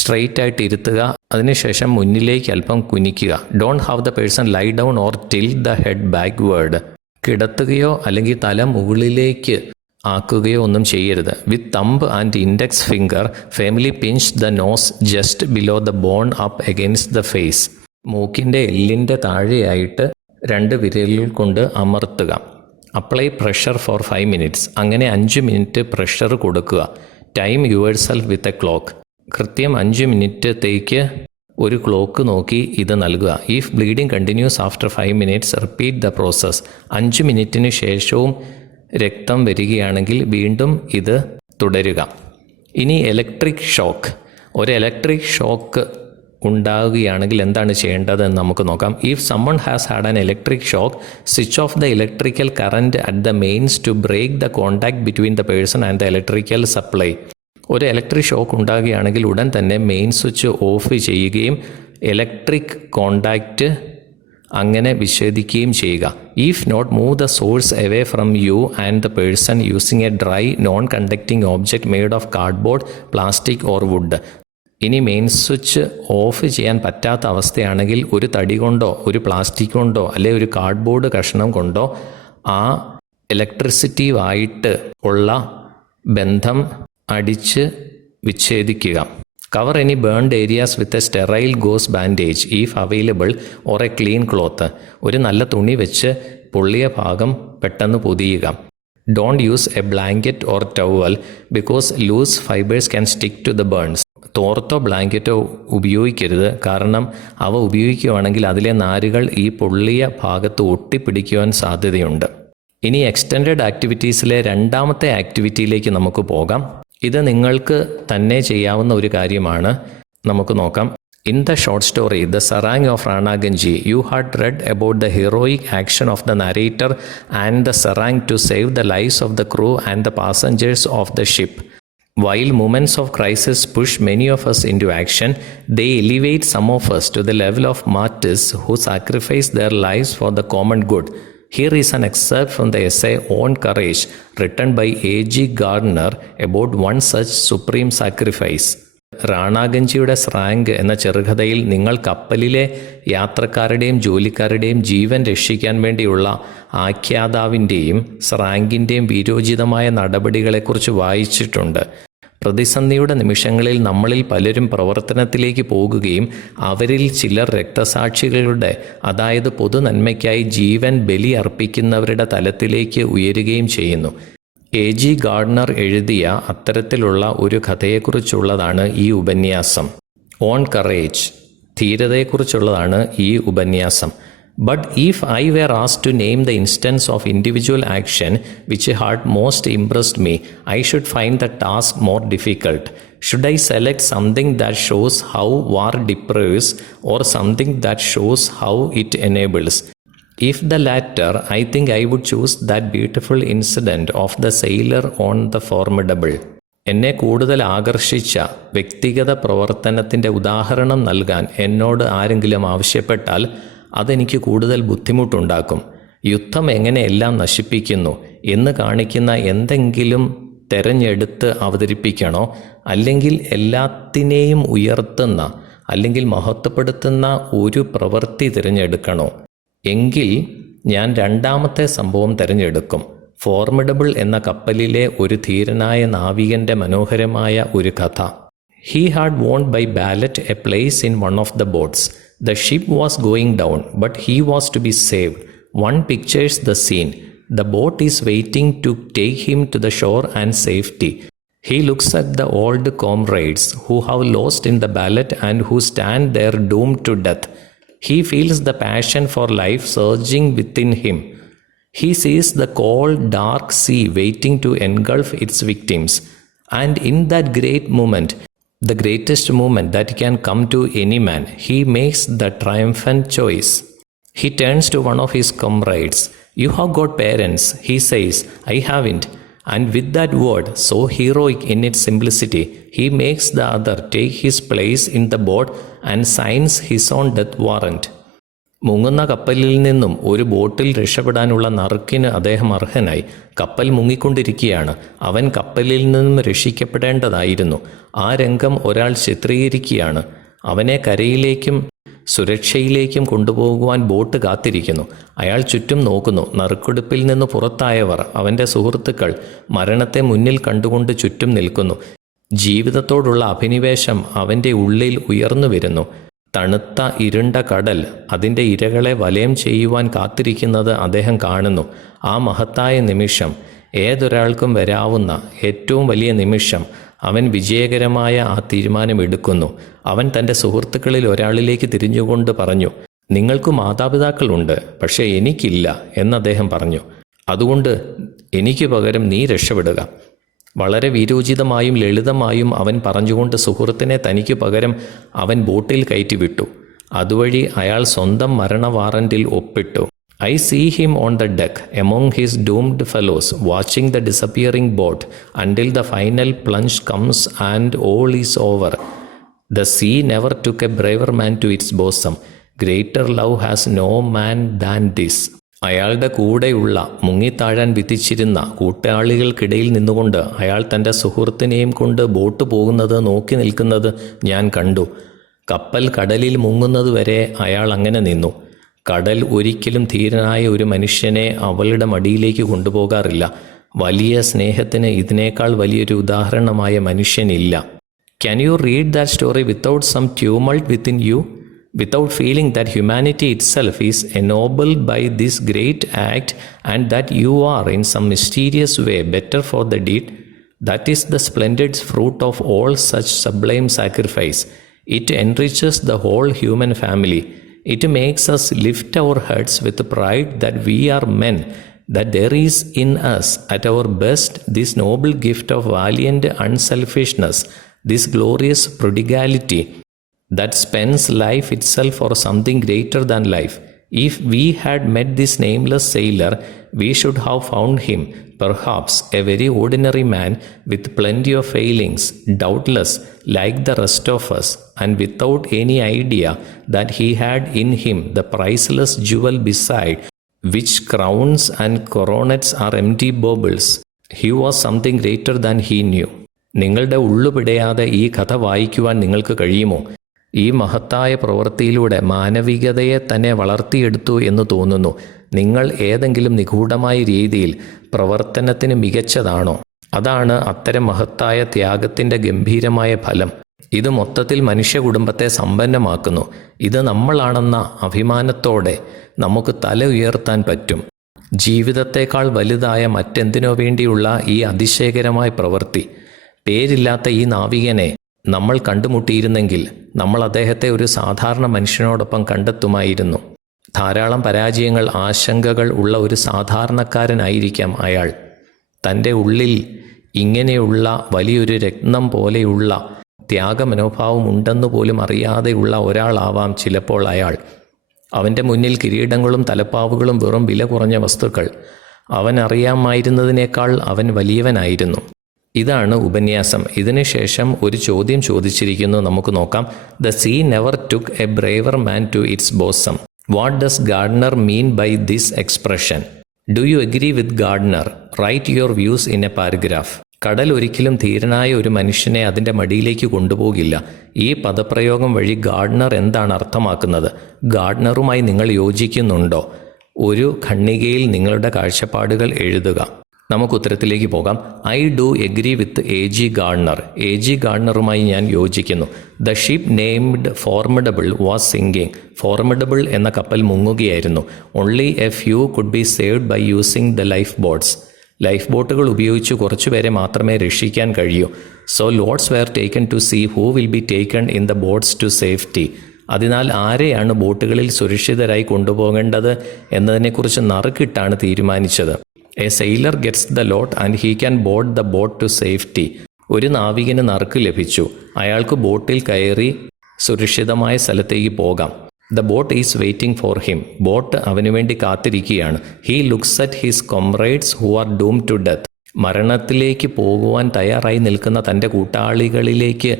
സ്ട്രെയിറ്റ് ആയിട്ട് ഇരുത്തുക, അതിനുശേഷം മുന്നിലേക്ക് അല്പം കുനിക്കുക. Don't have the person lie down or tilt the head backward. കിടത്തുകയോ അല്ലെങ്കിൽ തല മുകളിലേക്ക് ആക്കുകയോ ഒന്നും ചെയ്യരുത്. With thumb and index finger firmly pinch the nose just below the bone up against the face. മൂക്കിൻ്റെ എല്ലിൻ്റെ താഴെയായിട്ട് 2 വിരലുകൾ കൊണ്ട് അമർത്തുക. Apply pressure for 5 minutes. അങ്ങനെ 5 മിനിറ്റ് പ്രഷർ കൊടുക്കുക. Time yourself with a clock. കൃത്യം 5 മിനിറ്റത്തേക്ക് ഒരു ക്ലോക്ക് നോക്കി ഇത് നൽകുക. If bleeding continues after 5 minutes repeat the process. 5 മിനിറ്റിന് ശേഷവും രക്തം വരികയാണെങ്കിൽ വീണ്ടും ഇത് തുടരുക. ഇനി ഇലക്ട്രിക് ഷോക്ക്. ഒരു ഇലക്ട്രിക് ഷോക്ക് ഉണ്ടാവുകയാണെങ്കിൽ എന്താണ് ചെയ്യേണ്ടതെന്ന് നമുക്ക് നോക്കാം. If someone has had an electric shock, switch off the electrical current at the mains to break the contact between the person and the electrical supply. ഒരു ഇലക്ട്രിക് ഷോക്ക് ഉണ്ടാകുകയാണെങ്കിൽ ഉടൻ തന്നെ മെയിൻ സ്വിച്ച് ഓഫ് ചെയ്യുകയും electric contact അങ്ങനെ വിച്ഛേദിക്കുകയും ചെയ്യുക. If not, move the source away from you and the person using a dry non conducting object made of cardboard, plastic or wood. ഇനി main switch off ചെയ്യാൻ പറ്റാത്ത അവസ്ഥയാണെങ്കിൽ ഒരു തടി കൊണ്ടോ ഒരു പ്ലാസ്റ്റിക് കൊണ്ടോ അല്ലെങ്കിൽ ഒരു കാർഡ്ബോർഡ് കഷ്ണം കൊണ്ടോ ആ ഇലക്ട്രിസിറ്റിയുമായിട്ട് ഉള്ള ബന്ധം അടിച്ച് വിച്ഛേദിക്കുക. Cover any burned areas with a sterile gauze bandage if available or a clean cloth. ഒരു നല്ല തുണി വെച്ച് പൊള്ളിയ ഭാഗം പെട്ടെന്ന് പൊതിയുക. Don't use a blanket or towel because loose fibres can stick to the burns. തോർത്തോ ബ്ലാങ്കറ്റോ ഉപയോഗിക്കരുത്, കാരണം അവ ഉപയോഗിക്കുകയാണെങ്കിൽ അതിലെ നാരുകൾ ഈ പൊള്ളിയ ഭാഗത്ത് ഒട്ടിപ്പിടിക്കുവാൻ സാധ്യതയുണ്ട്. ഇനി എക്സ്റ്റെൻഡഡ് ആക്ടിവിറ്റീസിലെ 2ാമത്തെ ആക്ടിവിറ്റിയിലേക്ക് നമുക്ക് പോകാം. ഇത് നിങ്ങൾക്ക് തന്നെ ചെയ്യാവുന്ന ഒരു കാര്യമാണ്. നമുക്ക് നോക്കാം. In the short story the sarang of Ranaganji, you had read about the heroic action of the narrator and the sarang to save the lives of the crew and the passengers of the ship. While moments of crisis push many of us into action, they elevate some of us to the level of martyrs who sacrifice their lives for the common good. Here is an excerpt from the essay On Courage, written by A.G. Gardner about one such supreme sacrifice. റാണാഗഞ്ചിയുടെ സ്രാങ്ക് എന്ന ചെറുകഥയിൽ നിങ്ങൾ കപ്പലിലെ യാത്രക്കാരുടെയും ജോലിക്കാരുടെയും ജീവൻ രക്ഷിക്കാൻ വേണ്ടിയുള്ള ആഖ്യാതാവിൻ്റെയും സ്രാങ്കിൻ്റെയും വീരോചിതമായ നടപടികളെക്കുറിച്ച് വായിച്ചിട്ടുണ്ട്. പ്രതിസന്ധിയുടെ നിമിഷങ്ങളിൽ നമ്മളിൽ പലരും പ്രവർത്തനത്തിലേക്ക് പോകുകയും അവരിൽ ചിലർ രക്തസാക്ഷികളുടെ, അതായത് പൊതുനന്മയ്ക്കായി ജീവൻ ബലി അർപ്പിക്കുന്നവരുടെ തലത്തിലേക്ക് ഉയരുകയും ചെയ്യുന്നു. A.G. ഗാർഡനർ എഴുതിയ അത്തരത്തിലുള്ള ഒരു കഥയെക്കുറിച്ചുള്ളതാണ് ഈ ഉപന്യാസം. ഓൺ കറേജ്, ധീരതയെക്കുറിച്ചുള്ളതാണ് ഈ ഉപന്യാസം. But if I were asked to name the instance of individual action which had most impressed me, I should find the task more difficult. Should I select something that shows how war depraves or something that shows how it enables? If the latter, I think I would choose that beautiful incident of the sailor on the Formidable. എന്നെ കൂടുതൽ ആകർഷിച്ച വ്യക്തിഗത പ്രവർത്തനത്തിൻ്റെ ഉദാഹരണം നൽകാൻ എന്നോട് ആരെങ്കിലും ആവശ്യപ്പെട്ടാൽ അതെനിക്ക് കൂടുതൽ ബുദ്ധിമുട്ടുണ്ടാക്കും. യുദ്ധം എങ്ങനെ എല്ലാം നശിപ്പിക്കുന്നു എന്ന് കാണിക്കുന്ന എന്തെങ്കിലും തെരഞ്ഞെടുത്ത് അവതരിപ്പിക്കണോ, അല്ലെങ്കിൽ എല്ലാത്തിനെയും ഉയർത്തുന്ന അല്ലെങ്കിൽ മഹത്വപ്പെടുത്തുന്ന ഒരു പ്രവൃത്തി തിരഞ്ഞെടുക്കണോ? എങ്കിൽ ഞാൻ 2ാമത്തെ സംഭവം തിരഞ്ഞെടുക്കും. ഫോർമിഡബിൾ എന്ന കപ്പലിലെ ഒരു ധീരനായ നാവികൻ്റെ മനോഹരമായ ഒരു കഥ. He had won by ballot a place in one of the boats. The ship was going down, but he was to be saved. One pictures the scene. The boat is waiting to take him to the shore and safety. He looks at the old comrades who have lost in the ballot and who stand there doomed to death. He feels the passion for life surging within him. He sees the cold, dark sea waiting to engulf its victims. And in that great moment, the greatest moment that can come to any man, he makes the triumphant choice. He turns to one of his comrades. "You have got parents," he says. "I haven't." And with that word, so heroic in its simplicity, he makes the other take his place in the boat and signs his own death warrant. മുങ്ങുന്ന കപ്പലിൽ നിന്നും ഒരു ബോട്ടിൽ രക്ഷപ്പെടാനുള്ള നറുക്കിന് അദ്ദേഹം അർഹനായി. കപ്പൽ മുങ്ങിക്കൊണ്ടിരിക്കുകയാണ്. അവൻ കപ്പലിൽ നിന്നും രക്ഷിക്കപ്പെടേണ്ടതായിരുന്നു. ആ രംഗം ഒരാൾ ചിത്രീകരിക്കുകയാണ്. അവനെ കരയിലേക്കും സുരക്ഷയിലേക്കും കൊണ്ടുപോകുവാൻ ബോട്ട് കാത്തിരിക്കുന്നു. അയാൾ ചുറ്റും നോക്കുന്നു. നറുക്കെടുപ്പിൽ നിന്ന് പുറത്തായവർ, അവൻ്റെ സുഹൃത്തുക്കൾ, മരണത്തെ മുന്നിൽ കണ്ടുകൊണ്ട് ചുറ്റും നിൽക്കുന്നു. ജീവിതത്തോടുള്ള അഭിനിവേശം അവൻ്റെ ഉള്ളിൽ ഉയർന്നു വരുന്നു. തണുത്ത ഇരുണ്ട കടൽ അതിൻ്റെ ഇരകളെ വലയം ചെയ്യുവാൻ കാത്തിരിക്കുന്നത് അദ്ദേഹം കാണുന്നു. ആ മഹത്തായ നിമിഷം, ഏതൊരാൾക്കും വരാവുന്ന ഏറ്റവും വലിയ നിമിഷം, അവൻ വിജയകരമായ ആ തീരുമാനമെടുക്കുന്നു. അവൻ തൻ്റെ സുഹൃത്തുക്കളിൽ ഒരാളിലേക്ക് തിരിഞ്ഞുകൊണ്ട് പറഞ്ഞു, "നിങ്ങൾക്ക് മാതാപിതാക്കളുണ്ട്, പക്ഷേ എനിക്കില്ല" എന്ന് അദ്ദേഹം പറഞ്ഞു. "അതുകൊണ്ട് എനിക്ക് പകരം നീ രക്ഷപ്പെടുക." വളരെ വീരോചിതമായും ലളിതമായും അവൻ പറഞ്ഞുകൊണ്ട് സുഹൃത്തിനെ തനിക്ക് പകരം അവൻ ബോട്ടിൽ കയറ്റിവിട്ടു. അതുവഴി അയാൾ സ്വന്തം മരണ വാറന്റിൽ ഒപ്പിട്ടു. I see him on the deck among his doomed fellows, watching the disappearing boat until the final plunge comes and all is over. The sea never took a braver man to its bosom. Greater love has no man than this. അയാളുടെ കൂടെയുള്ള മുങ്ങിത്താഴാൻ വിധിച്ചിരുന്ന കൂട്ടാളികൾക്കിടയിൽ നിന്നുകൊണ്ട് അയാൾ തൻ്റെ സുഹൃത്തിനെയും കൊണ്ട് boat പോകുന്നത് നോക്കി നിൽക്കുന്നത് ഞാൻ കണ്ടു. കപ്പൽ കടലിൽ മുങ്ങുന്നതുവരെ അയാൾ അങ്ങനെ നിന്നു. കടൽ ഒരിക്കലും ധീരനായ ഒരു മനുഷ്യനെ അവളുടെ മടിയിലേക്ക് കൊണ്ടുപോകാറില്ല. വലിയ സ്നേഹത്തിന് ഇതിനേക്കാൾ വലിയൊരു ഉദാഹരണമായ മനുഷ്യനില്ല. Can you read that story without some tumult within you? Without feeling that humanity itself is ennobled by this great act and that you are in some mysterious way better for the deed? That is the splendid fruit of all such sublime sacrifice. It enriches the whole human family. It makes us lift our heads with pride that we are men, that there is in us at our best this noble gift of valiant unselfishness, this glorious prodigality that spends life itself for something greater than life. If we had met this nameless sailor, we should have found him, perhaps, a very ordinary man with plenty of failings, doubtless, like the rest of us, and without any idea that he had in him the priceless jewel beside which crowns and coronets are empty baubles. He was something greater than he knew. നിങ്ങളുടെ ഉള്ളുപിടയാതെ ഈ കഥ വായിക്കുവാൻ നിങ്ങൾക്ക് കഴിയുമോ? ഈ മഹത്തായ പ്രവൃത്തിയിലൂടെ മാനവികതയെ തന്നെ വളർത്തിയെടുത്തു എന്ന് തോന്നുന്നു. നിങ്ങൾ ഏതെങ്കിലും നിഗൂഢമായ രീതിയിൽ പ്രവർത്തനത്തിന് മികച്ചതാണോ? അതാണ് അത്തരം മഹത്തായ ത്യാഗത്തിൻ്റെ ഗംഭീരമായ ഫലം. ഇത് മൊത്തത്തിൽ മനുഷ്യ കുടുംബത്തെ സമ്പന്നമാക്കുന്നു. ഇത് നമ്മളാണെന്ന അഭിമാനത്തോടെ നമുക്ക് തല ഉയർത്താൻ പറ്റും. ജീവിതത്തേക്കാൾ വലുതായ മറ്റെന്തിനോ വേണ്ടിയുള്ള ഈ അതിശയകരമായ പ്രവൃത്തി. പേരില്ലാത്ത ഈ നാവികനെ നമ്മൾ കണ്ടുമുട്ടിയിരുന്നെങ്കിൽ നമ്മൾ അദ്ദേഹത്തെ ഒരു സാധാരണ മനുഷ്യനോടൊപ്പം കണ്ടെത്തുമായിരുന്നു. ധാരാളം പരാജയങ്ങൾ, ആശങ്കകൾ ഉള്ള ഒരു സാധാരണക്കാരനായിരിക്കാം അയാൾ. തൻ്റെ ഉള്ളിൽ ഇങ്ങനെയുള്ള വലിയൊരു രത്നം പോലെയുള്ള ത്യാഗമനോഭാവം ഉണ്ടെന്നു പോലും അറിയാതെയുള്ള ഒരാളാവാം ചിലപ്പോൾ അയാൾ. അവൻ്റെ മുന്നിൽ കിരീടങ്ങളും തലപ്പാവുകളും വെറും വില കുറഞ്ഞ വസ്തുക്കൾ. അവൻ അറിയാമായിരുന്നതിനേക്കാൾ അവൻ വലിയവനായിരുന്നു. ഇതാണ് ഉപന്യാസം. ഇതിനുശേഷം ഒരു ചോദ്യം ചോദിച്ചിരിക്കുന്നു, നമുക്ക് നോക്കാം. The sea never took a braver man to its bosom. What does Gardner mean by this expression? Do you agree with Gardner? Write your views in a paragraph. കടൽ ഒരിക്കലും ധീരനായ ഒരു മനുഷ്യനെ അതിൻ്റെ മടിയിലേക്ക് കൊണ്ടുപോകില്ല. ഈ പദപ്രയോഗം വഴി ഗാർഡനർ എന്താണ് അർത്ഥമാക്കുന്നത്? ഗാർഡനറുമായി നിങ്ങൾ യോജിക്കുന്നുണ്ടോ? ഒരു ഖണ്ഡികയിൽ നിങ്ങളുടെ കാഴ്ചപ്പാടുകൾ എഴുതുക. നമുക്ക് ഉത്തരത്തിലേക്ക് പോകാം. I do agree with A.G. Gardiner. A.G. ഗാർഡനറുമായി ഞാൻ യോജിക്കുന്നു. The ship named Formidable was sinking. Formidable എന്ന കപ്പൽ മുങ്ങുകയായിരുന്നു. Only a few could be saved by using the life boats. Life ബോട്ടുകൾ ഉപയോഗിച്ച് കുറച്ചുപേരെ മാത്രമേ രക്ഷിക്കാൻ കഴിയൂ. So lots were taken to see who will be taken in the boats to safety. അതിനാൽ ആരെയാണ് ബോട്ടുകളിൽ സുരക്ഷിതരായി കൊണ്ടുപോകേണ്ടത് എന്നതിനെക്കുറിച്ച് നറുക്കിട്ടാണ് തീരുമാനിച്ചത്. A sailor gets the lot and he can board the boat to safety. ഒരു നാവികന് നറുക്ക് ലഭിച്ചു. അയാൾക്ക് ബോട്ടിൽ കയറി സുരക്ഷിതമായ സ്ഥലത്തേക്ക് പോകാം. The boat is waiting for him. Boat അവനു വേണ്ടി കാത്തിരിക്കുകയാണ്. He looks at his comrades who are doomed to death. മരണത്തിലേക്ക് പോകുവാൻ തയ്യാറായി നിൽക്കുന്ന തൻ്റെ കൂട്ടാളികളിലേക്ക്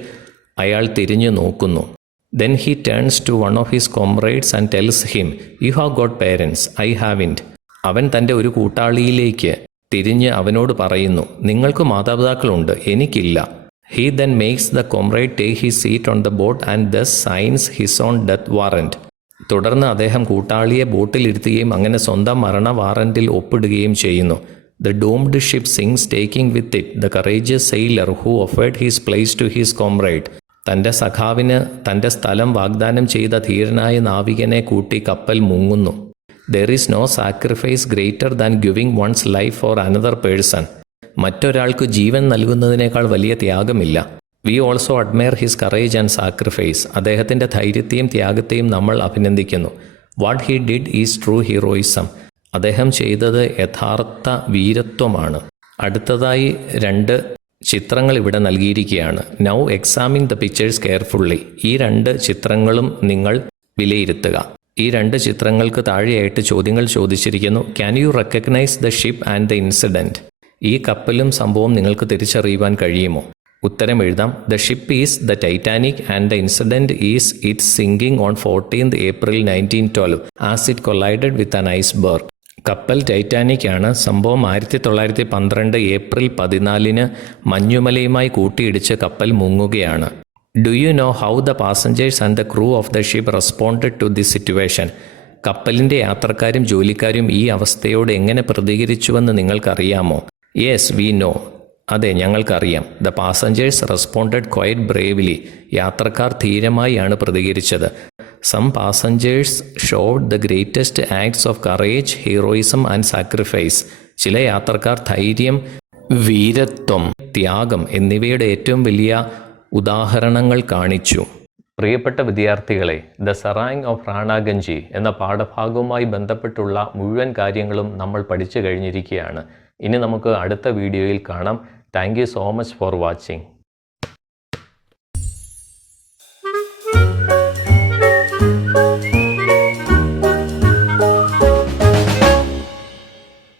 അയാൾ തിരിഞ്ഞു നോക്കുന്നു. Then he turns to one of his comrades and tells him, you have got parents, I haven't. അവൻ തൻ്റെ ഒരു കൂട്ടാളിയിലേക്ക് തിരിഞ്ഞ് അവനോട് പറയുന്നു, നിങ്ങൾക്ക് മാതാപിതാക്കളുണ്ട്, എനിക്കില്ല. He then makes the comrade take his seat on the boat and thus signs his own death warrant. തുടർന്ന് അദ്ദേഹം കൂട്ടാളിയെ ബോട്ടിലിരുത്തുകയും അങ്ങനെ സ്വന്തം മരണ വാറന്റിൽ ഒപ്പിടുകയും ചെയ്യുന്നു. The doomed ship sinks, taking with it the courageous sailor who offered his place to his comrade. തൻ്റെ സഖാവിന് തൻ്റെ സ്ഥലം വാഗ്ദാനം ചെയ്ത ധീരനായ നാവികനെ കൂട്ടി കപ്പൽ മുങ്ങുന്നു. There is no sacrifice greater than giving one's life for another person. മറ്റൊരാൾക്ക് ജീവൻ നൽകുന്നതിനേക്കാൾ വലിയ ത്യാഗമില്ല. We also admire his courage and sacrifice. അദ്ദേഹത്തിൻ്റെ ധൈര്യത്തെയും ത്യാഗത്തെയും നമ്മൾ അഭിനന്ദിക്കുന്നു. What he did is true heroism. അദ്ദേഹം ചെയ്തത് യഥാർത്ഥ വീരത്വമാണ്. അടുത്തതായി 2 ചിത്രങ്ങൾ ഇവിടെ നൽകിയിരിക്കുകയാണ്. Now examine the pictures carefully. ഈ 2 ചിത്രങ്ങളും നിങ്ങൾ വിലയിരുത്തുക. ഈ 2 ചിത്രങ്ങൾക്ക് താഴെയായിട്ട് ചോദ്യങ്ങൾ ചോദിച്ചിരിക്കുന്നു. Can you recognise the ship and the incident? ഈ കപ്പലും സംഭവം നിങ്ങൾക്ക് തിരിച്ചറിയുവാൻ കഴിയുമോ? ഉത്തരം എഴുതാം. The ship is the Titanic and the incident is it sinking on 14th April 1912 as it collided with an iceberg. കപ്പൽ ടൈറ്റാനിക് ആണ്. സംഭവം 1912 ഏപ്രിൽ 14 മഞ്ഞുമലയുമായി കൂട്ടിയിടിച്ച് കപ്പൽ മുങ്ങുകയാണ്. Do you know how the passengers and the crew of the ship responded to this situation? കപ്പലിൻ്റെ യാത്രക്കാരും ജോലിക്കാരും ഈ അവസ്ഥയോട് എങ്ങനെ പ്രതികരിച്ചുവെന്ന് നിങ്ങൾക്കറിയാമോ? Yes, we know. അതെ, ഞങ്ങൾക്കറിയാം. The passengers responded quite bravely. യാത്രക്കാർ ധീരമായാണ് പ്രതികരിച്ചത്. Some passengers showed the greatest acts of courage, heroism and sacrifice. ചില യാത്രക്കാർ ധൈര്യം, വീരത്വം, ത്യാഗം എന്നിവയുടെ ഏറ്റവും വലിയ ഉദാഹരണങ്ങൾ കാണിച്ചു. പ്രിയപ്പെട്ട വിദ്യാർത്ഥികളെ, ദ സെറാങ് ഓഫ് റാണാഗഞ്ചി എന്ന പാഠഭാഗവുമായി ബന്ധപ്പെട്ടുള്ള മുഴുവൻ കാര്യങ്ങളും നമ്മൾ പഠിച്ചു കഴിഞ്ഞിരിക്കുകയാണ്. ഇനി നമുക്ക് അടുത്ത വീഡിയോയിൽ കാണാം. Thank you so much for watching.